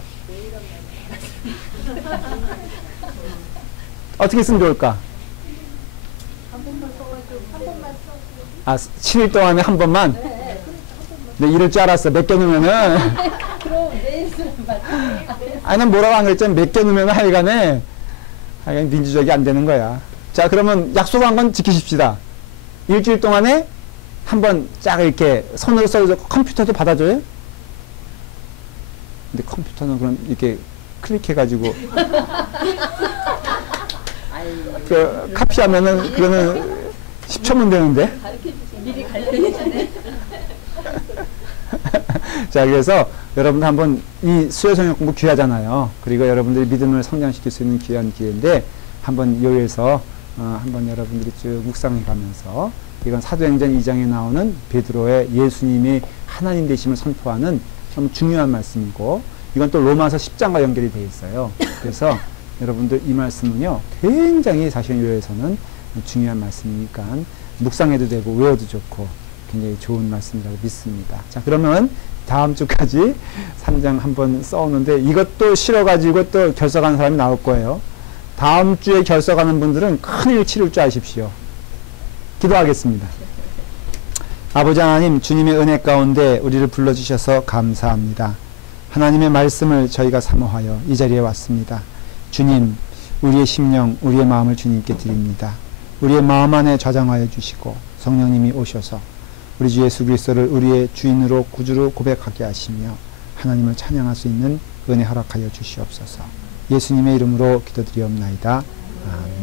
어떻게 쓰면 좋을까? 아, 7일 동안에 한 번만? 네, 이럴 줄 알았어. 몇 개 넣으면은. 그럼 내일 쓰면 아니, 난 뭐라고 안 그랬잖아. 몇 개 넣으면 하여간 민주적이 안 되는 거야. 자, 그러면 약속한 건 지키십시다. 일주일 동안에 한 번 쫙 이렇게 손으로 써서 컴퓨터도 받아줘요? 근데 컴퓨터는 그럼 이렇게 클릭해가지고 그 카피하면은 그거는 10초면 되는데. 미리 가르쳐주시네. 자, 그래서 여러분들 한번 이 수요 성역 공부 귀하잖아요. 그리고 여러분들이 믿음을 성장시킬 수 있는 귀한 기회인데 한번 여기에서 한번 여러분들이 쭉 묵상해 가면서 이건 사도행전 2장에 나오는 베드로의 예수님이 하나님 되심을 선포하는 참 중요한 말씀이고 이건 또 로마서 10장과 연결이 되어 있어요. 그래서 여러분들 이 말씀은요 굉장히 사실 요에서는 중요한 말씀이니까 묵상해도 되고 외워도 좋고 굉장히 좋은 말씀이라고 믿습니다. 자, 그러면 다음 주까지 3장 한번 써오는데 이것도 싫어가지고 또 결석하는 사람이 나올 거예요. 다음 주에 결석하는 분들은 큰일 치를 줄 아십시오. 기도하겠습니다. 아버지 하나님, 주님의 은혜 가운데 우리를 불러주셔서 감사합니다. 하나님의 말씀을 저희가 사모하여 이 자리에 왔습니다. 주님, 우리의 심령, 우리의 마음을 주님께 드립니다. 우리의 마음 안에 저장하여 주시고 성령님이 오셔서 우리 주 예수 그리스도를 우리의 주인으로 구주로 고백하게 하시며 하나님을 찬양할 수 있는 은혜 허락하여 주시옵소서. 예수님의 이름으로 기도드리옵나이다. 아멘.